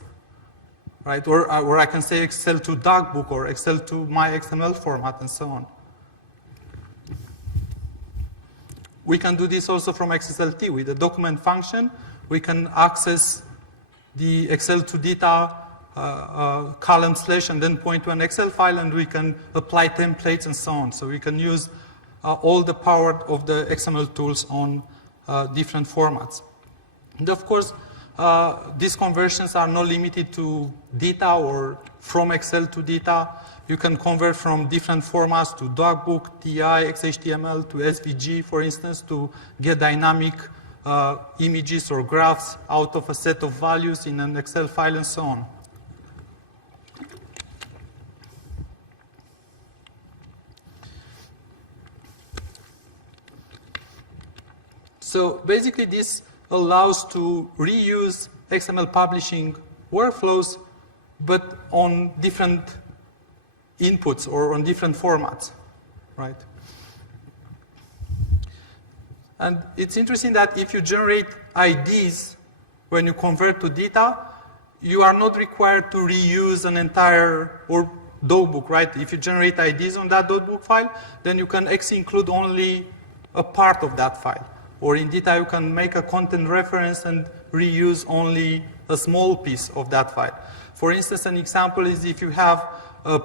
right? Or I can say Excel to dogbook or Excel to my XML format and so on. We can do this also from XSLT. With the document function, we can access the Excel to data column slash and then point to an Excel file, and we can apply templates and so on. So we can use all the power of the XML tools on different formats. And of course, these conversions are not limited to data or from Excel to data. You can convert from different formats to dogbook, TI, XHTML, to SVG, for instance, to get dynamic images or graphs out of a set of values in an Excel file and so on. So basically this allows to reuse XML publishing workflows, but on different inputs or on different formats, right? And it's interesting that if you generate IDs when you convert to data, you are not required to reuse an entire, or notebook, right? If you generate IDs on that notebook file, then you can include only a part of that file. Or in data, you can make a content reference and reuse only a small piece of that file. For instance, an example is if you have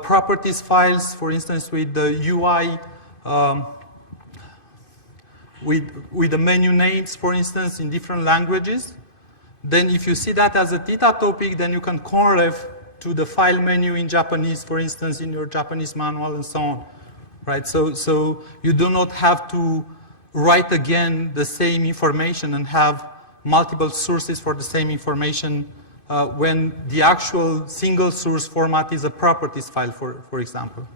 properties files, for instance, with the UI, with the menu names, for instance, in different languages, then if you see that as a data topic, then you can correlate to the file menu in Japanese, for instance, in your Japanese manual and so on, right? So you do not have to write again the same information and have multiple sources for the same information when the actual single source format is a properties file, for example.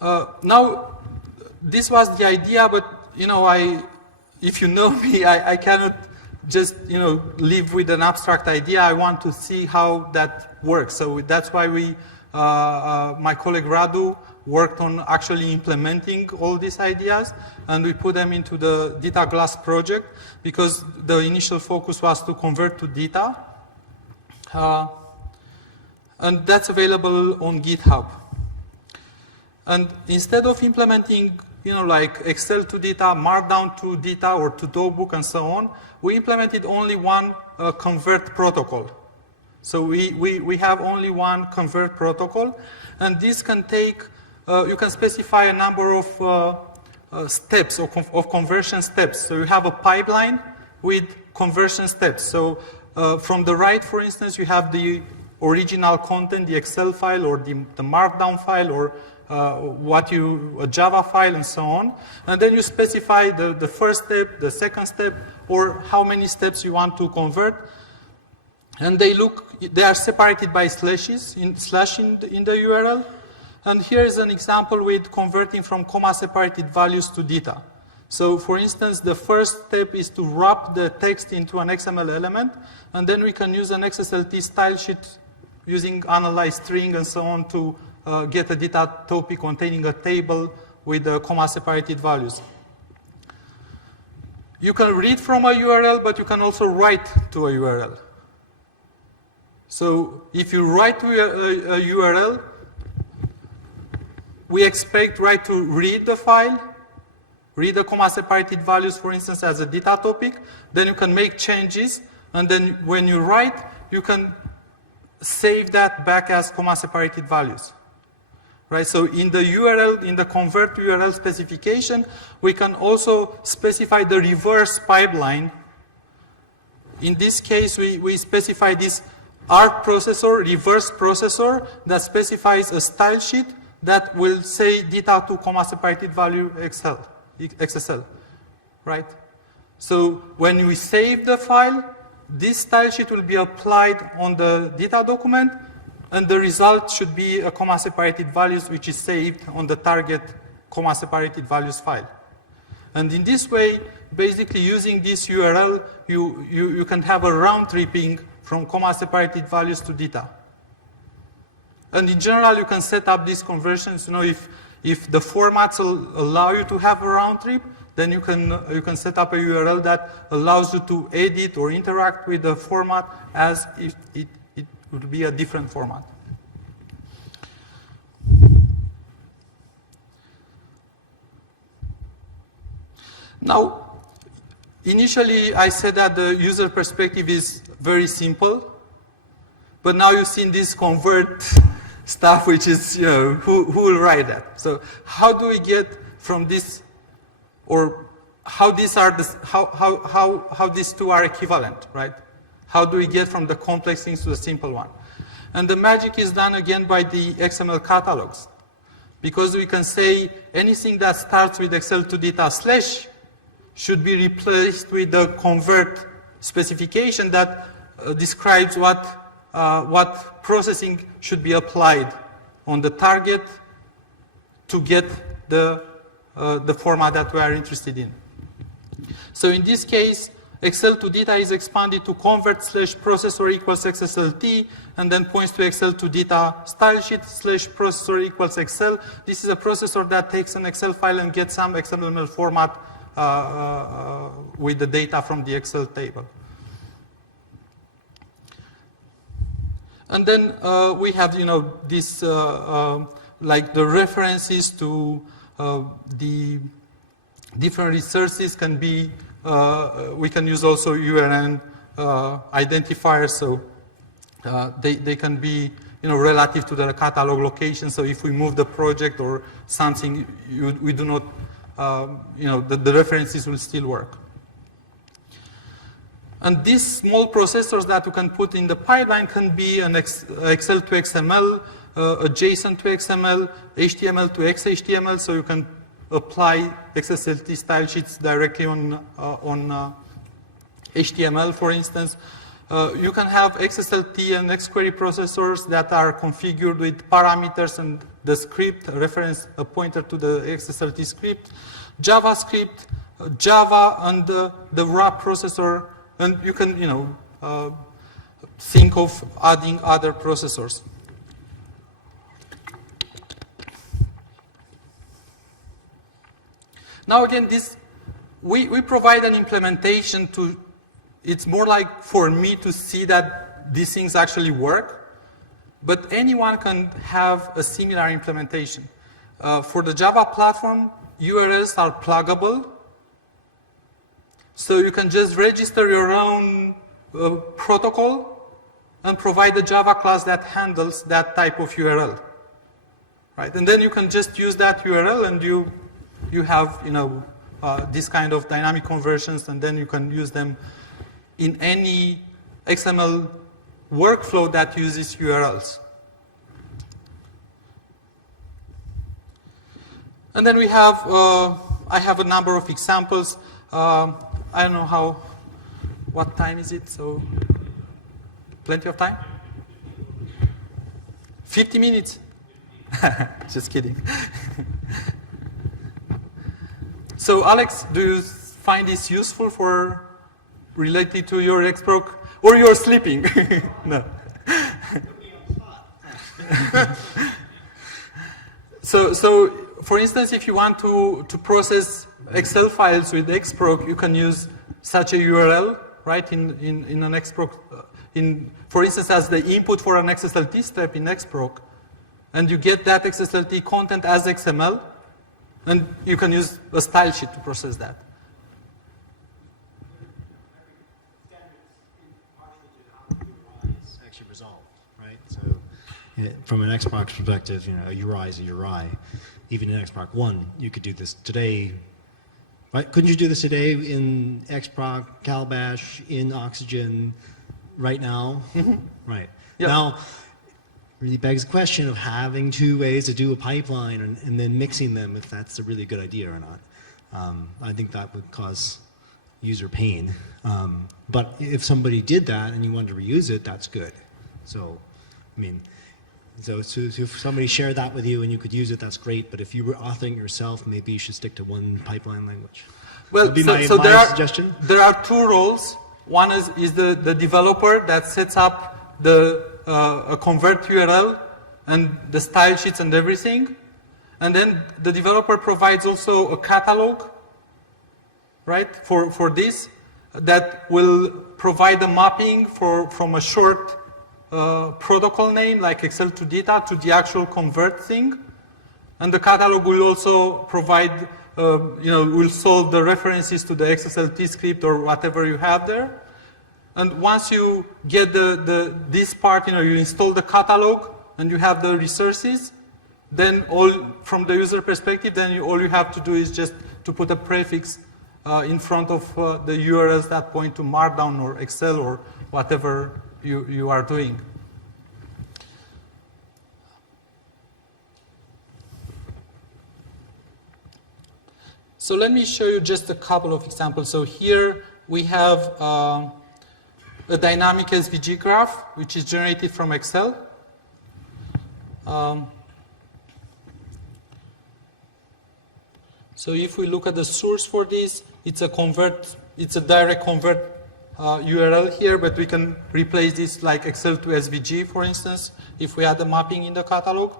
Now, this was the idea, but if you know me, I cannot just live with an abstract idea. I want to see how that works. So that's why my colleague Radu worked on actually implementing all these ideas, and we put them into the Data Glass project because the initial focus was to convert to data. And that's available on GitHub. And instead of implementing like Excel to data, Markdown to data, or to notebook and so on, we implemented only one convert protocol. So we have only one convert protocol, and this can take, you can specify a number of steps, of conversion steps. So you have a pipeline with conversion steps. So from the right, for instance, you have the original content, the Excel file, or the Markdown file, or a Java file, and so on. And then you specify the first step, the second step, or how many steps you want to convert. And they are separated by slashes in the URL. And here is an example with converting from comma-separated values to data. So for instance, the first step is to wrap the text into an XML element, and then we can use an XSLT style sheet using analyze string and so on to get a data topic containing a table with comma-separated values. You can read from a URL, but you can also write to a URL. So if you write to a URL, we expect to read the file, read the comma-separated values, for instance, as a data topic. Then you can make changes, and then when you write, you can save that back as comma-separated values. Right? So in the URL, in the convert URL specification, we can also specify the reverse pipeline. In this case, we specify this ART processor, reverse processor, that specifies a style sheet that will say data to comma-separated value XSL, right? So when we save the file, this style sheet will be applied on the data document, and the result should be a comma-separated values which is saved on the target comma-separated values file. And in this way, basically using this URL, you can have a round-tripping from comma-separated values to data. And in general, you can set up these conversions. If the formats allow you to have a round trip, then you can set up a URL that allows you to edit or interact with the format as if it would be a different format. Now, initially I said that the user perspective is very simple, but now you've seen this convert stuff, which is, who will write that? So how do we get from this, or how these two are equivalent, right? How do we get from the complex things to the simple one? And the magic is done again by the XML catalogs. Because we can say anything that starts with Excel to data slash should be replaced with the convert specification that describes what processing should be applied on the target to get the format that we are interested in. So in this case, Excel to data is expanded to convert slash processor equals XSLT, and then points to Excel to data style sheet slash processor equals Excel. This is a processor that takes an Excel file and gets some XML format with the data from the Excel table. And then we have, this, like the references to the different resources can be, we can use also URN identifiers, so they can be, relative to the catalog location. So if we move the project or something, we do not, the references will still work. And these small processors that you can put in the pipeline can be an Excel to XML, a JSON to XML, HTML to XHTML, so you can apply XSLT style sheets directly on HTML, for instance. You can have XSLT and XQuery processors that are configured with parameters and the script, a pointer to the XSLT script, JavaScript, Java, and the wrap processor. And you can, think of adding other processors. Now again, we provide an implementation to, it's more like for me to see that these things actually work, but anyone can have a similar implementation. For the Java platform, URLs are pluggable. So you can just register your own protocol and provide a Java class that handles that type of URL, right? And then you can just use that URL, and you have this kind of dynamic conversions, and then you can use them in any XML workflow that uses URLs. And then we have, I have a number of examples. I don't know what time is it, so plenty of time? 50 minutes? Just kidding. So Alex, do you find this useful for related to your XProc, or you're sleeping? No. So for instance, if you want to process Excel files with XProc, you can use such a URL, right, in an XProc, for instance, as the input for an XSLT step in XProc, and you get that XSLT content as XML, and you can use a style sheet to process that. Actually resolved, right? So from an XProc perspective, a URI is a URI. Even in XProc 1, you could do this today. Right? Couldn't you do this today in XProc, Calabash, in Oxygen, right now? Mm-hmm. Right. Yep. Now, really begs the question of having two ways to do a pipeline and then mixing them, if that's a really good idea or not. I think that would cause user pain. But if somebody did that and you wanted to reuse it, that's good. So, so if somebody shared that with you and you could use it, that's great. But if you were authoring yourself, maybe you should stick to one pipeline language. Well, That'd be my suggestion. There are two roles. One is the developer that sets up a convert URL and the style sheets and everything. And then the developer provides also a catalog, right, for this, that will provide a mapping from a short protocol name like Excel to data to the actual convert thing. And the catalog will also provide, will solve the references to the XSLT script or whatever you have there. And once you get this part, you install the catalog and you have the resources, then from the user perspective, then all you have to do is just to put a prefix in front of the URLs that point to Markdown or Excel or whatever you are doing. So let me show you just a couple of examples. So here we have a dynamic SVG graph, which is generated from Excel. So if we look at the source for this, it's a direct convert URL here, but we can replace this like Excel to SVG, for instance, if we add a mapping in the catalog.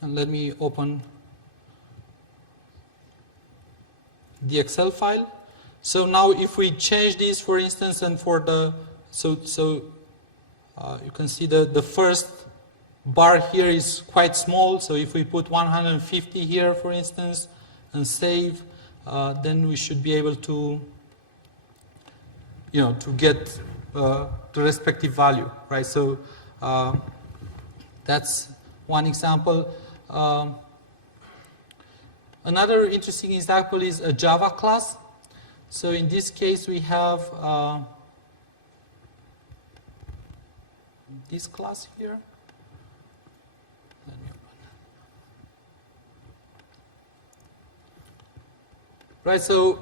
And let me open the Excel file. So now if we change this, for instance, and for the, you can see the first bar here is quite small. So if we put 150 here, for instance, and save, then we should be able to, to get the respective value, right? So that's one example. Another interesting example is a Java class. So in this case, we have this class here. Let me open. Right, so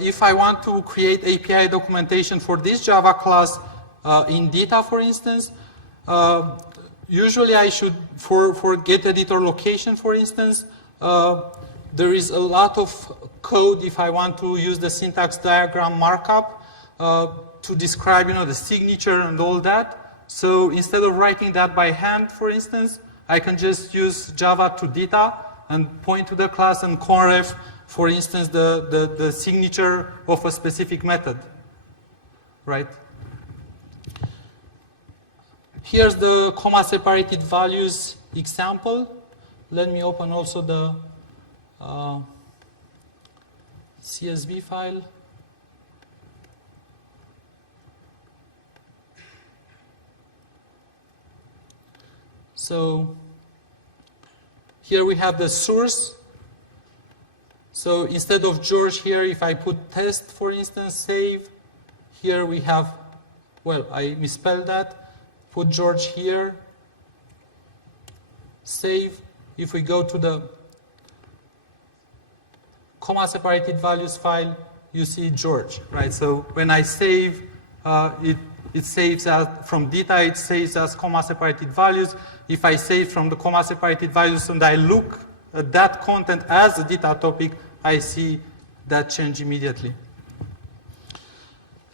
if I want to create API documentation for this Java class in data, for instance, usually I should, for get editor location, for instance, there is a lot of code if I want to use the syntax diagram markup to describe, the signature and all that. So instead of writing that by hand, for instance, I can just use Java to data and point to the class and conref, for instance, the signature of a specific method, right? Here's the comma-separated values example. Let me open also the CSV file. So here we have the source. So instead of George here, if I put test, for instance, save, here we have, well, I misspelled that, put George here, save. If we go to the comma-separated values file, you see George, right? So when I save, it saves as, from data, it saves as comma-separated values. If I save from the comma-separated values and I look at that content as a data topic, I see that change immediately.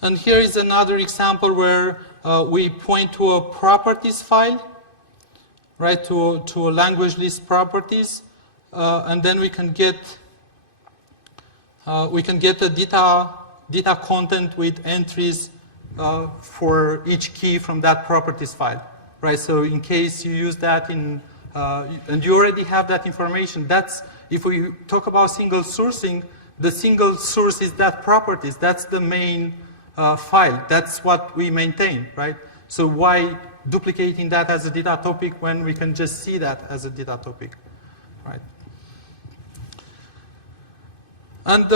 And here is another example where we point to a properties file, right, to a language list properties, and then we can get the data content with entries for each key from that properties file, right? So in case you use that in, and you already have that information, that's, if we talk about single sourcing, the single source is that properties, that's the main file, that's what we maintain, right? So why duplicating that as a data topic when we can just see that as a data topic, right? And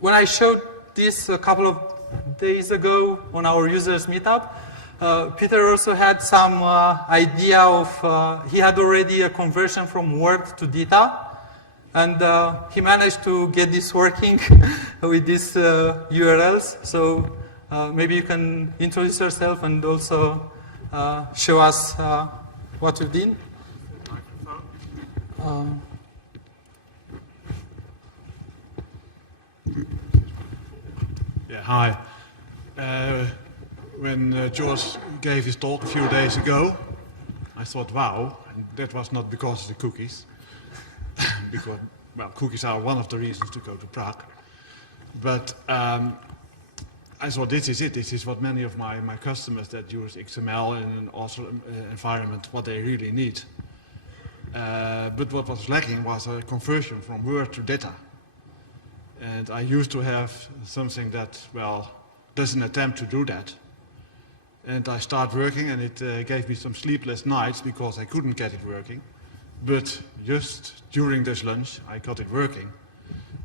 when I showed this a couple of days ago on our users meetup, Peter also had some idea of, he had already a conversion from Word to data, and he managed to get this working with these URLs. So maybe you can introduce yourself and also show us what you did. Yeah, hi. When George gave his talk a few days ago, I thought, wow, and that was not because of the cookies. Because, well, cookies are one of the reasons to go to Prague. But I thought, this is it. This is what many of my customers that use XML in an awesome environment, what they really need. But what was lacking was a conversion from Word to data. And I used to have something that, well, does an attempt to do that. And I started working, and it gave me some sleepless nights because I couldn't get it working. But just during this lunch, I got it working.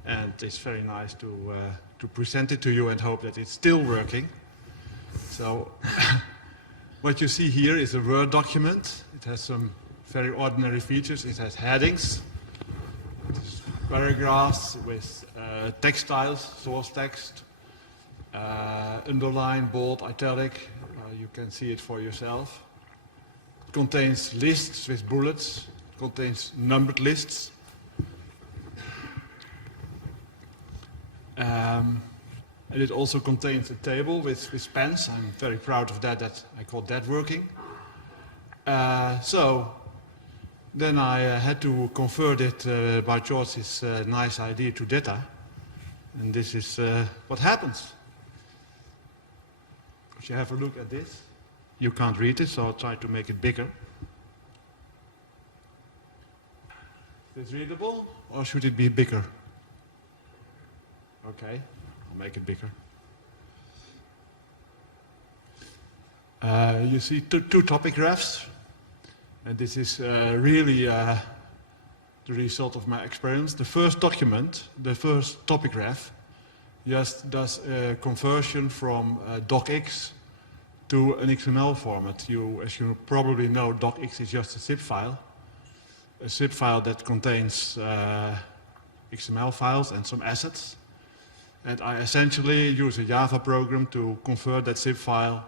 And it's very nice to present it to you and hope that it's still working. So what you see here is a Word document. It has some very ordinary features. It has headings, paragraphs with text styles, source text, underline, bold, italic. You can see it for yourself. It contains lists with bullets. It contains numbered lists. And it also contains a table with pens. I'm very proud of that I call that working. So then I had to convert it by George's nice idea to data. And this is what happens. If you have a look at this, you can't read it, so I'll try to make it bigger. Is this readable, or should it be bigger? Okay, I'll make it bigger. You see two topic graphs, and this is really the result of my experience. The first document, the first topic graph, just does a conversion from docx to an XML format. As you probably know, docx is just a zip file that contains XML files and some assets. And I essentially use a Java program to convert that zip file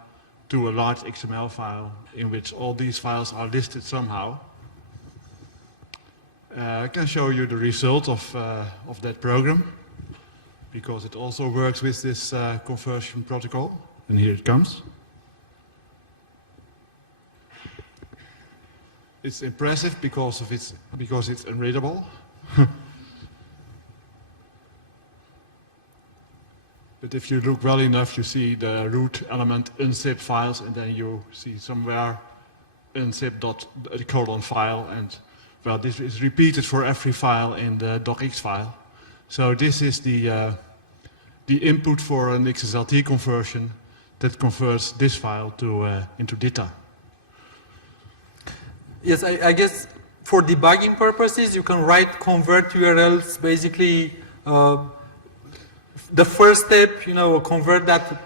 to a large XML file in which all these files are listed somehow. I can show you the result of that program, because it also works with this conversion protocol. And here it comes. It's impressive because it's unreadable. But if you look well enough, you see the root element unzip files, and then you see somewhere unzip.colon file, and well, this is repeated for every file in the docx file. So this is the input for an XSLT conversion that converts this file into data. Yes, I guess for debugging purposes, you can write convert URLs, basically the first step, convert that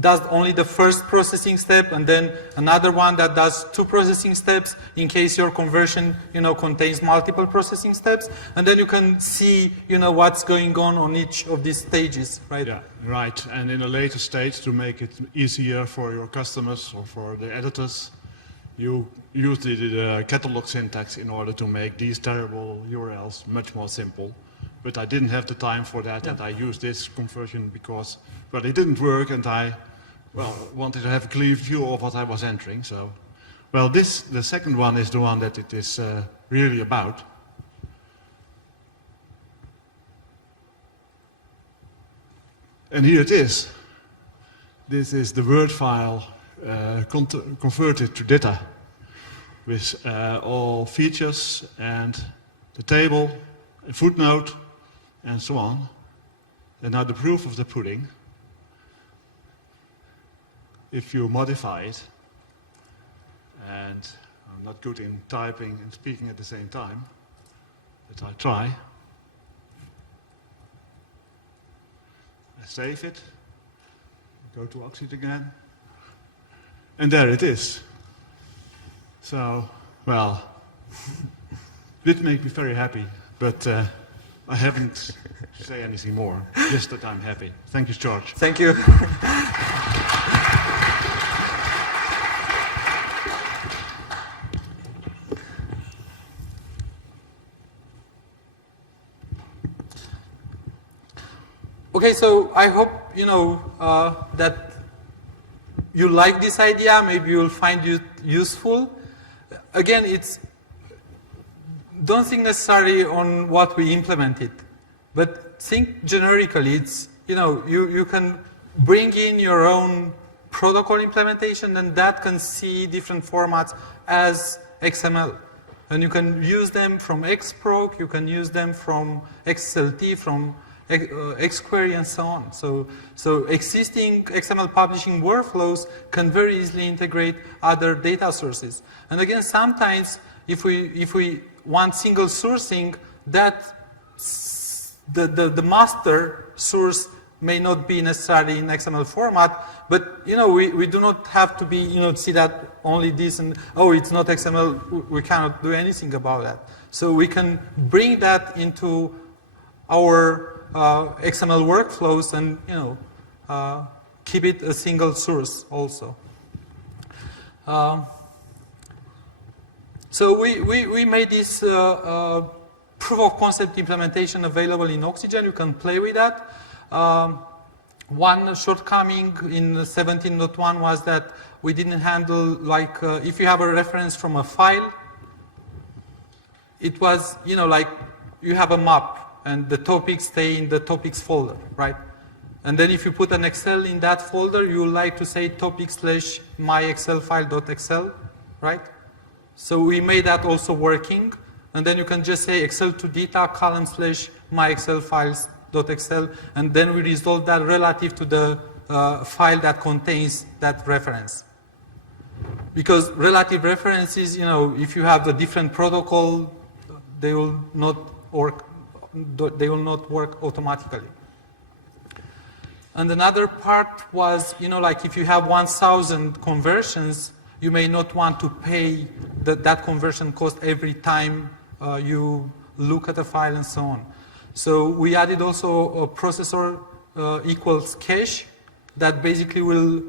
does only the first processing step, and then another one that does 2 processing steps in case your conversion, contains multiple processing steps, and then you can see, what's going on each of these stages, right? Yeah, right. And in a later stage, to make it easier for your customers or for the editors, you use the catalog syntax in order to make these terrible URLs much more simple. But I didn't have the time for that, and I used this conversion because, well, it didn't work, and I, wanted to have a clear view of what I was entering. So, well, the second one is the one that it is really about. And here it is. This is the Word file converted to data with all features and the table, a footnote, and so on. And now the proof of the pudding, if you modify it, and I'm not good in typing and speaking at the same time, but I try. I save it, go to Oxid again, and there it is. So, well, it made me very happy, but I haven't say anything more, just that I'm happy. Thank you, George. Thank you. Okay, so I hope that you like this idea. Maybe you'll find it useful. Again, don't think necessarily on what we implemented, but think generically. It's you can bring in your own protocol implementation, and that can see different formats as XML, and you can use them from XProc, you can use them from XSLT, from XQuery, and so on. So existing XML publishing workflows can very easily integrate other data sources. And again, sometimes if we want single sourcing, that the master source may not be necessarily in XML format, but we do not have to be see that only this and it's not XML. We cannot do anything about that. So we can bring that into our XML workflows and keep it a single source also. So we made this proof of concept implementation available in Oxygen. You can play with that. One shortcoming in 17.1 was that we didn't handle if you have a reference from a file, it was like you have a map. and the topics stay in the topics folder, right? And then if you put an Excel in that folder, you would like to say topic/myexcelfile.excel, right? So we made that also working, and then you can just say Excel to data column/myexcelfiles.excel, and then we resolve that relative to the file that contains that reference. Because relative references, you know, if you have a different protocol, they will not work automatically. And another part was, you know, like if you have 1,000 conversions, you may not want to pay that conversion cost every time you look at a file and so on. So we added also a processor equals cache that basically will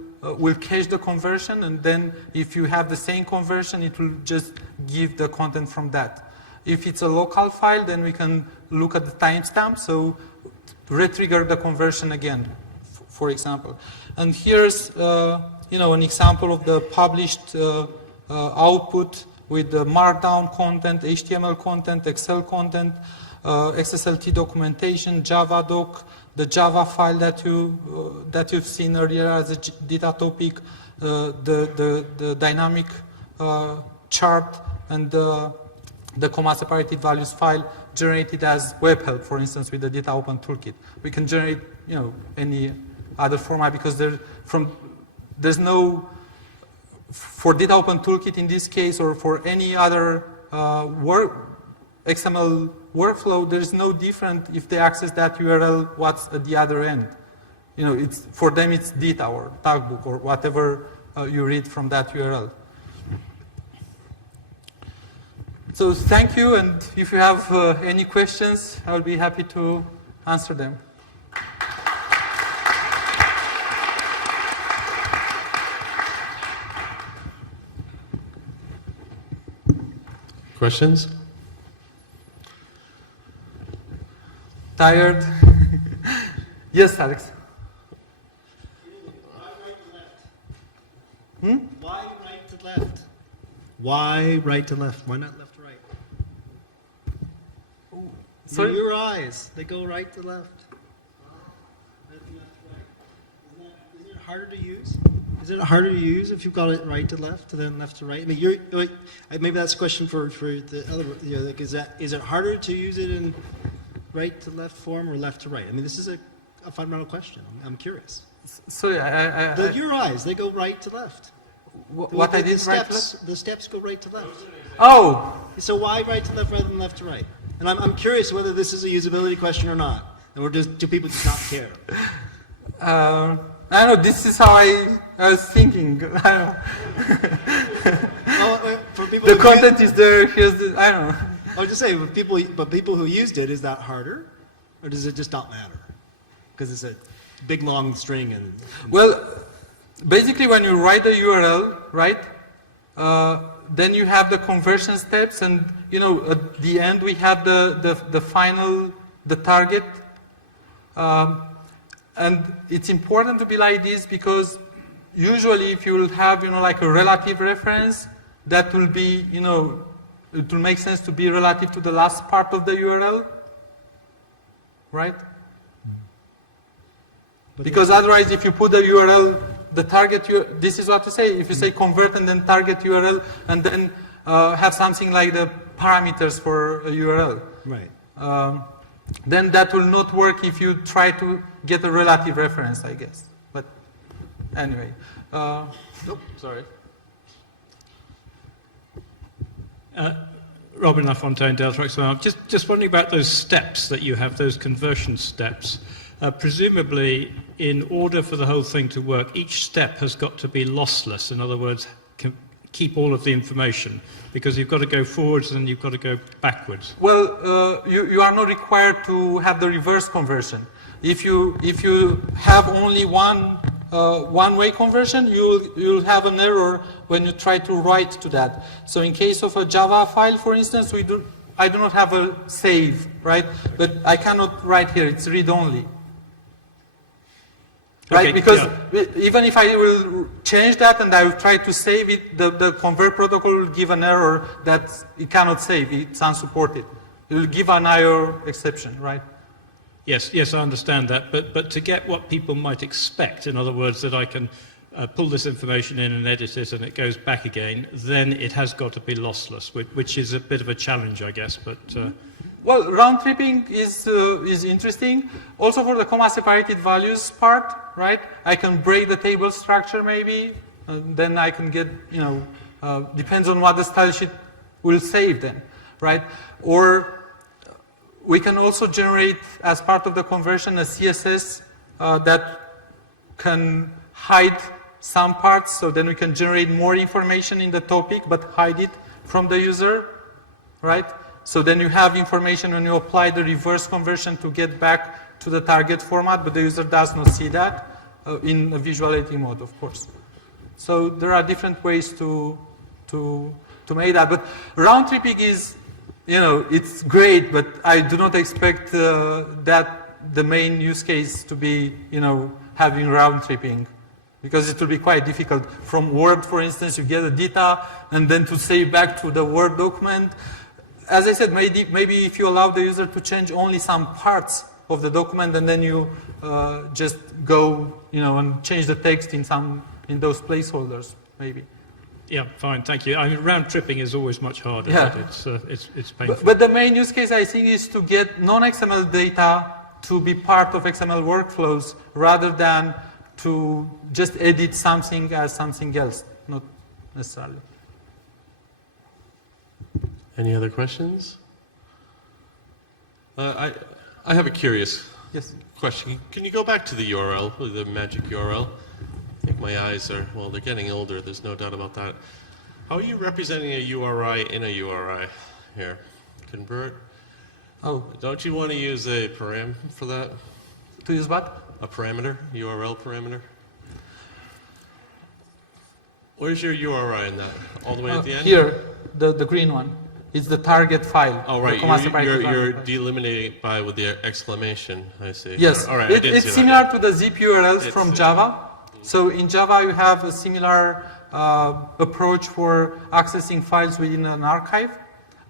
cache the conversion, and then if you have the same conversion, it will just give the content from that. If it's a local file, then we can look at the timestamp, so retrigger the conversion again, for example. And here's you know, an example of the published output with the Markdown content, HTML content, Excel content, XSLT documentation, Java doc, the Java file that you've seen earlier as a data topic, the dynamic chart, and the comma separated values file generated as web help, for instance, with the Data Open Toolkit. We can generate, you know, any other format because there's no, for Data Open Toolkit in this case, or for any other XML workflow, there's no different if they access that URL, what's at the other end. You know, it's, for them it's data or tagbook or whatever you read from that URL. So thank you, and if you have any questions, I will be happy to answer them. Questions? Tired? Yes, Alex. Why right to left? Why right to left? Why not left to right? Sorry? Your eyes, they go right to left. Right to left to right. Isn't it harder to use? Is it harder to use if you've got it right to left than left to right? I mean, maybe that's a question for the other. You know, like, is it harder to use it in right to left form or left to right? I mean, this is a fundamental question. I'm curious. Sorry, Your eyes, they go right to left. What I did right to left? The steps go right to left. Oh! So why right to left rather than left to right? And I'm curious whether this is a usability question or not. And do people just not care? I don't know, this is how I was thinking. I don't know. For people the content is there, here's the, I don't know. I was just saying, but people who used it, is that harder? Or does it just not matter? Because it's a big long string and well, basically when you write the URL, right, then you have the conversion steps, and you know, at the end we have the final, the target. And it's important to be like this because usually if you will have, you know, like a relative reference, that will be, you know, it will make sense to be relative to the last part of the URL, right? Because otherwise, if you put the URL, the target, this is what to say. If you say convert and then target URL, and then have something like the parameters for a URL. right. Then that will not work if you try to get a relative reference, I guess. But anyway. Nope, sorry. Robin Lafontaine, Delta XML. Just wondering about those steps that you have, those conversion steps. Presumably, in order for the whole thing to work, each step has got to be lossless. In other words, keep all of the information, because you've got to go forwards and you've got to go backwards. Well, you are not required to have the reverse conversion. If you have only one-way conversion, you'll have an error when you try to write to that. So in case of a Java file, for instance, I do not have a save, right? But I cannot write here, it's read-only. Right, Okay, because yeah. even if I will change that and I will try to save it, the convert protocol will give an error that it cannot save, it's unsupported. It will give an IO exception, right? Yes, yes, I understand that. But to get what people might expect, in other words, that I can pull this information in and edit it and it goes back again, then it has got to be lossless, which is a bit of a challenge, I guess. But well, round tripping is interesting. Also for the comma separated values part, right? I can break the table structure maybe, and then I can get, you know, depends on what the style sheet will save then, right? Or we can also generate, as part of the conversion, a CSS that can hide some parts, so then we can generate more information in the topic, but hide it from the user, right? So then you have information when you apply the reverse conversion to get back to the target format, but the user does not see that in a visual editing mode, of course. So there are different ways to make that, but round tripping is, you know, it's great, but I do not expect that the main use case to be, you know, having round tripping, because it will be quite difficult. From Word, for instance, you get the data, and then to save back to the Word document. As I said, maybe if you allow the user to change only some parts of the document, and then you just go, you know, and change the text in those placeholders, maybe. yeah, fine, thank you. I mean, round tripping is always much harder. Yeah. But it's painful. But the main use case, I think, is to get non-XML data to be part of XML workflows rather than to just edit something as something else, not necessarily. Any other questions? I have a curious Yes. question. Can you go back to the URL, the magic URL? I think my eyes are, well, they're getting older, there's no doubt about that. How are you representing a URI in a URI here? Convert? Oh, Don't you want to use a param for that? to use what? A parameter, URL parameter? Where's your URI in that? All the way at the end? Here, the green one. It's the target file. Oh, the right. comma separated You're file. delimiting it by with the exclamation, I see. Yes. All right, I didn't It's see similar that. to the zip URLs It's- from Java. So in Java, you have a similar approach for accessing files within an archive.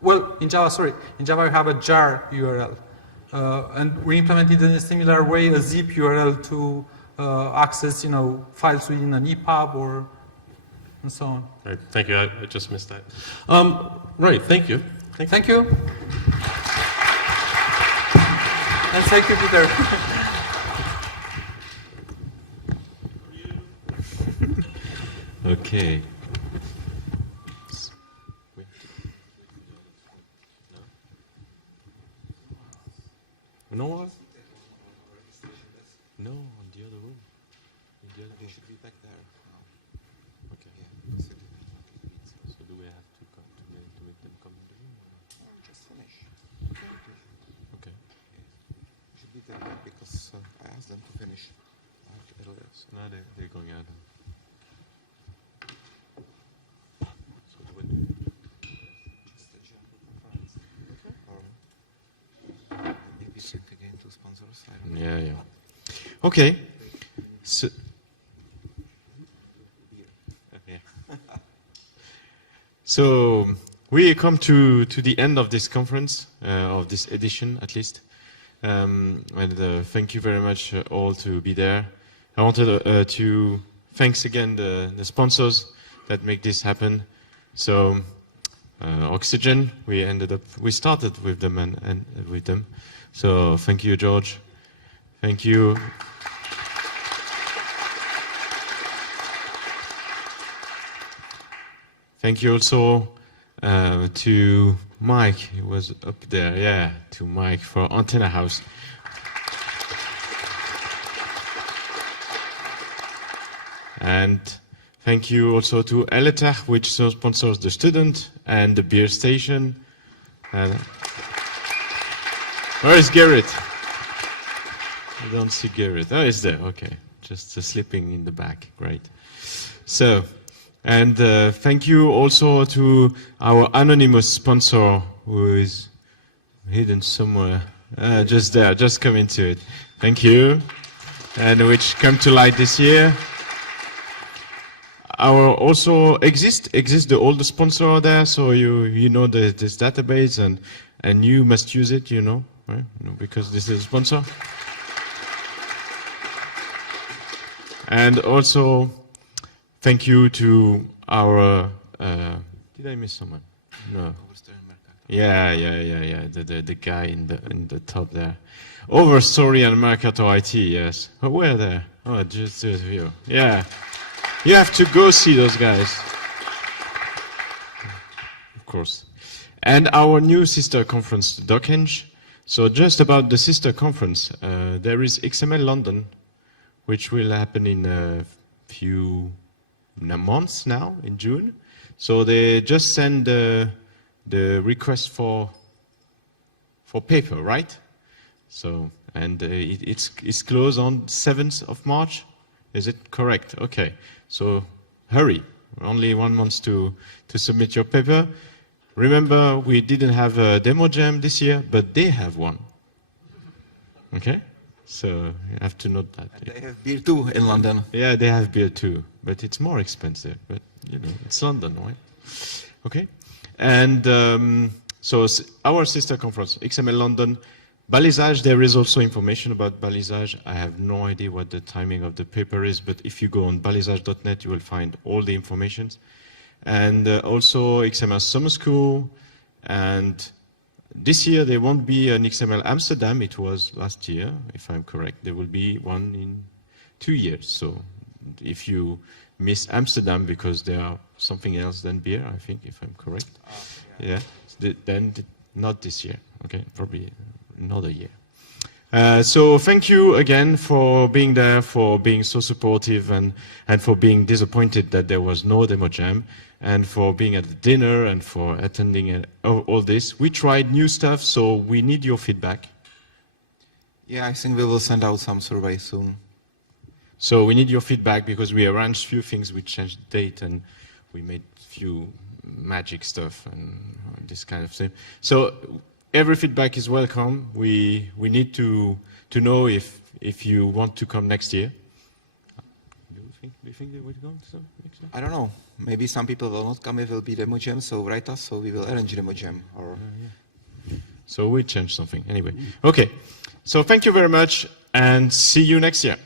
Well, in Java, you have a jar URL. And we implemented in a similar way a zip URL to access, you know, files within an EPUB or and so on. All right, thank you. I just missed that. Right, thank you. Thank you. And thank you, Peter. Okay. No one? No, on the other room. They should be back there. Okay. So do we have to come to make them come in the room? Just finish. Okay. Should be there because I asked them to finish earlier. So. No, they're going out. So do we Just the general conference. Okay. Or maybe check again to sponsors. I don't know. Yeah, yeah. Okay. So, okay. So we come to the end of this conference, of this edition at least. And thank you very much all to be there. I wanted to thanks again the sponsors that make this happen. So Oxygen, we started with them and with them. So thank you, George. Thank you. Thank you also to Mike. He was up there, yeah, to Mike for Antenna House. And thank you also to Eleter, which sponsors the student and the beer station. And where is Garrett? I don't see Garrett. Oh, he's there. Okay, just sleeping in the back. Great. So, and thank you also to our anonymous sponsor, who is hidden somewhere. Just there, just come into it. Thank you. And which come to light this year. Our also exist the older sponsor there, so you know this database, and and you must use it, you know, right? No, because this is a sponsor. And also, thank you to our, did I miss someone? No. Yeah, the guy in the top there. Overstory and Mercator IT, yes. Oh, where there? Oh, just here. Yeah. You have to go see those guys. Of course. And our new sister conference, DocEng. So just about the sister conference, there is XML London, which will happen in a few months now, in June. So they just send the request for paper, right? So, and it's closed on 7th of March. Is it correct? Okay. So hurry. Only 1 month to submit your paper. Remember, we didn't have a demo jam this year, but they have one. Okay? So you have to note that. And they have beer too in London. Yeah, they have beer too, but it's more expensive. But you know, it's London, right? Okay. And so our sister conference, XML London, Balisage, there is also information about Balisage. I have no idea what the timing of the paper is, but if you go on balisage.net, you will find all the information. And also XML Summer School. And this year there won't be an XML Amsterdam. It was last year, if I'm correct. There will be one in 2 years. So if you miss Amsterdam because there are something else than beer, I think, if I'm correct. Yeah. Then not this year. Okay, probably another year. So thank you again for being there, for being so supportive, and for being disappointed that there was no demo jam, and for being at the dinner, and for attending all this. We tried new stuff, so we need your feedback. Yeah, I think we will send out some surveys soon. So we need your feedback because we arranged few things, we changed the date, and we made few magic stuff and this kind of thing. So every feedback is welcome. We need to know if you want to come next year. Do you think they will go next year? I don't know. Maybe some people will not come. It will be demo jam. So write us. So we will arrange demo jam. Or So we change something anyway. Okay. So thank you very much, and see you next year.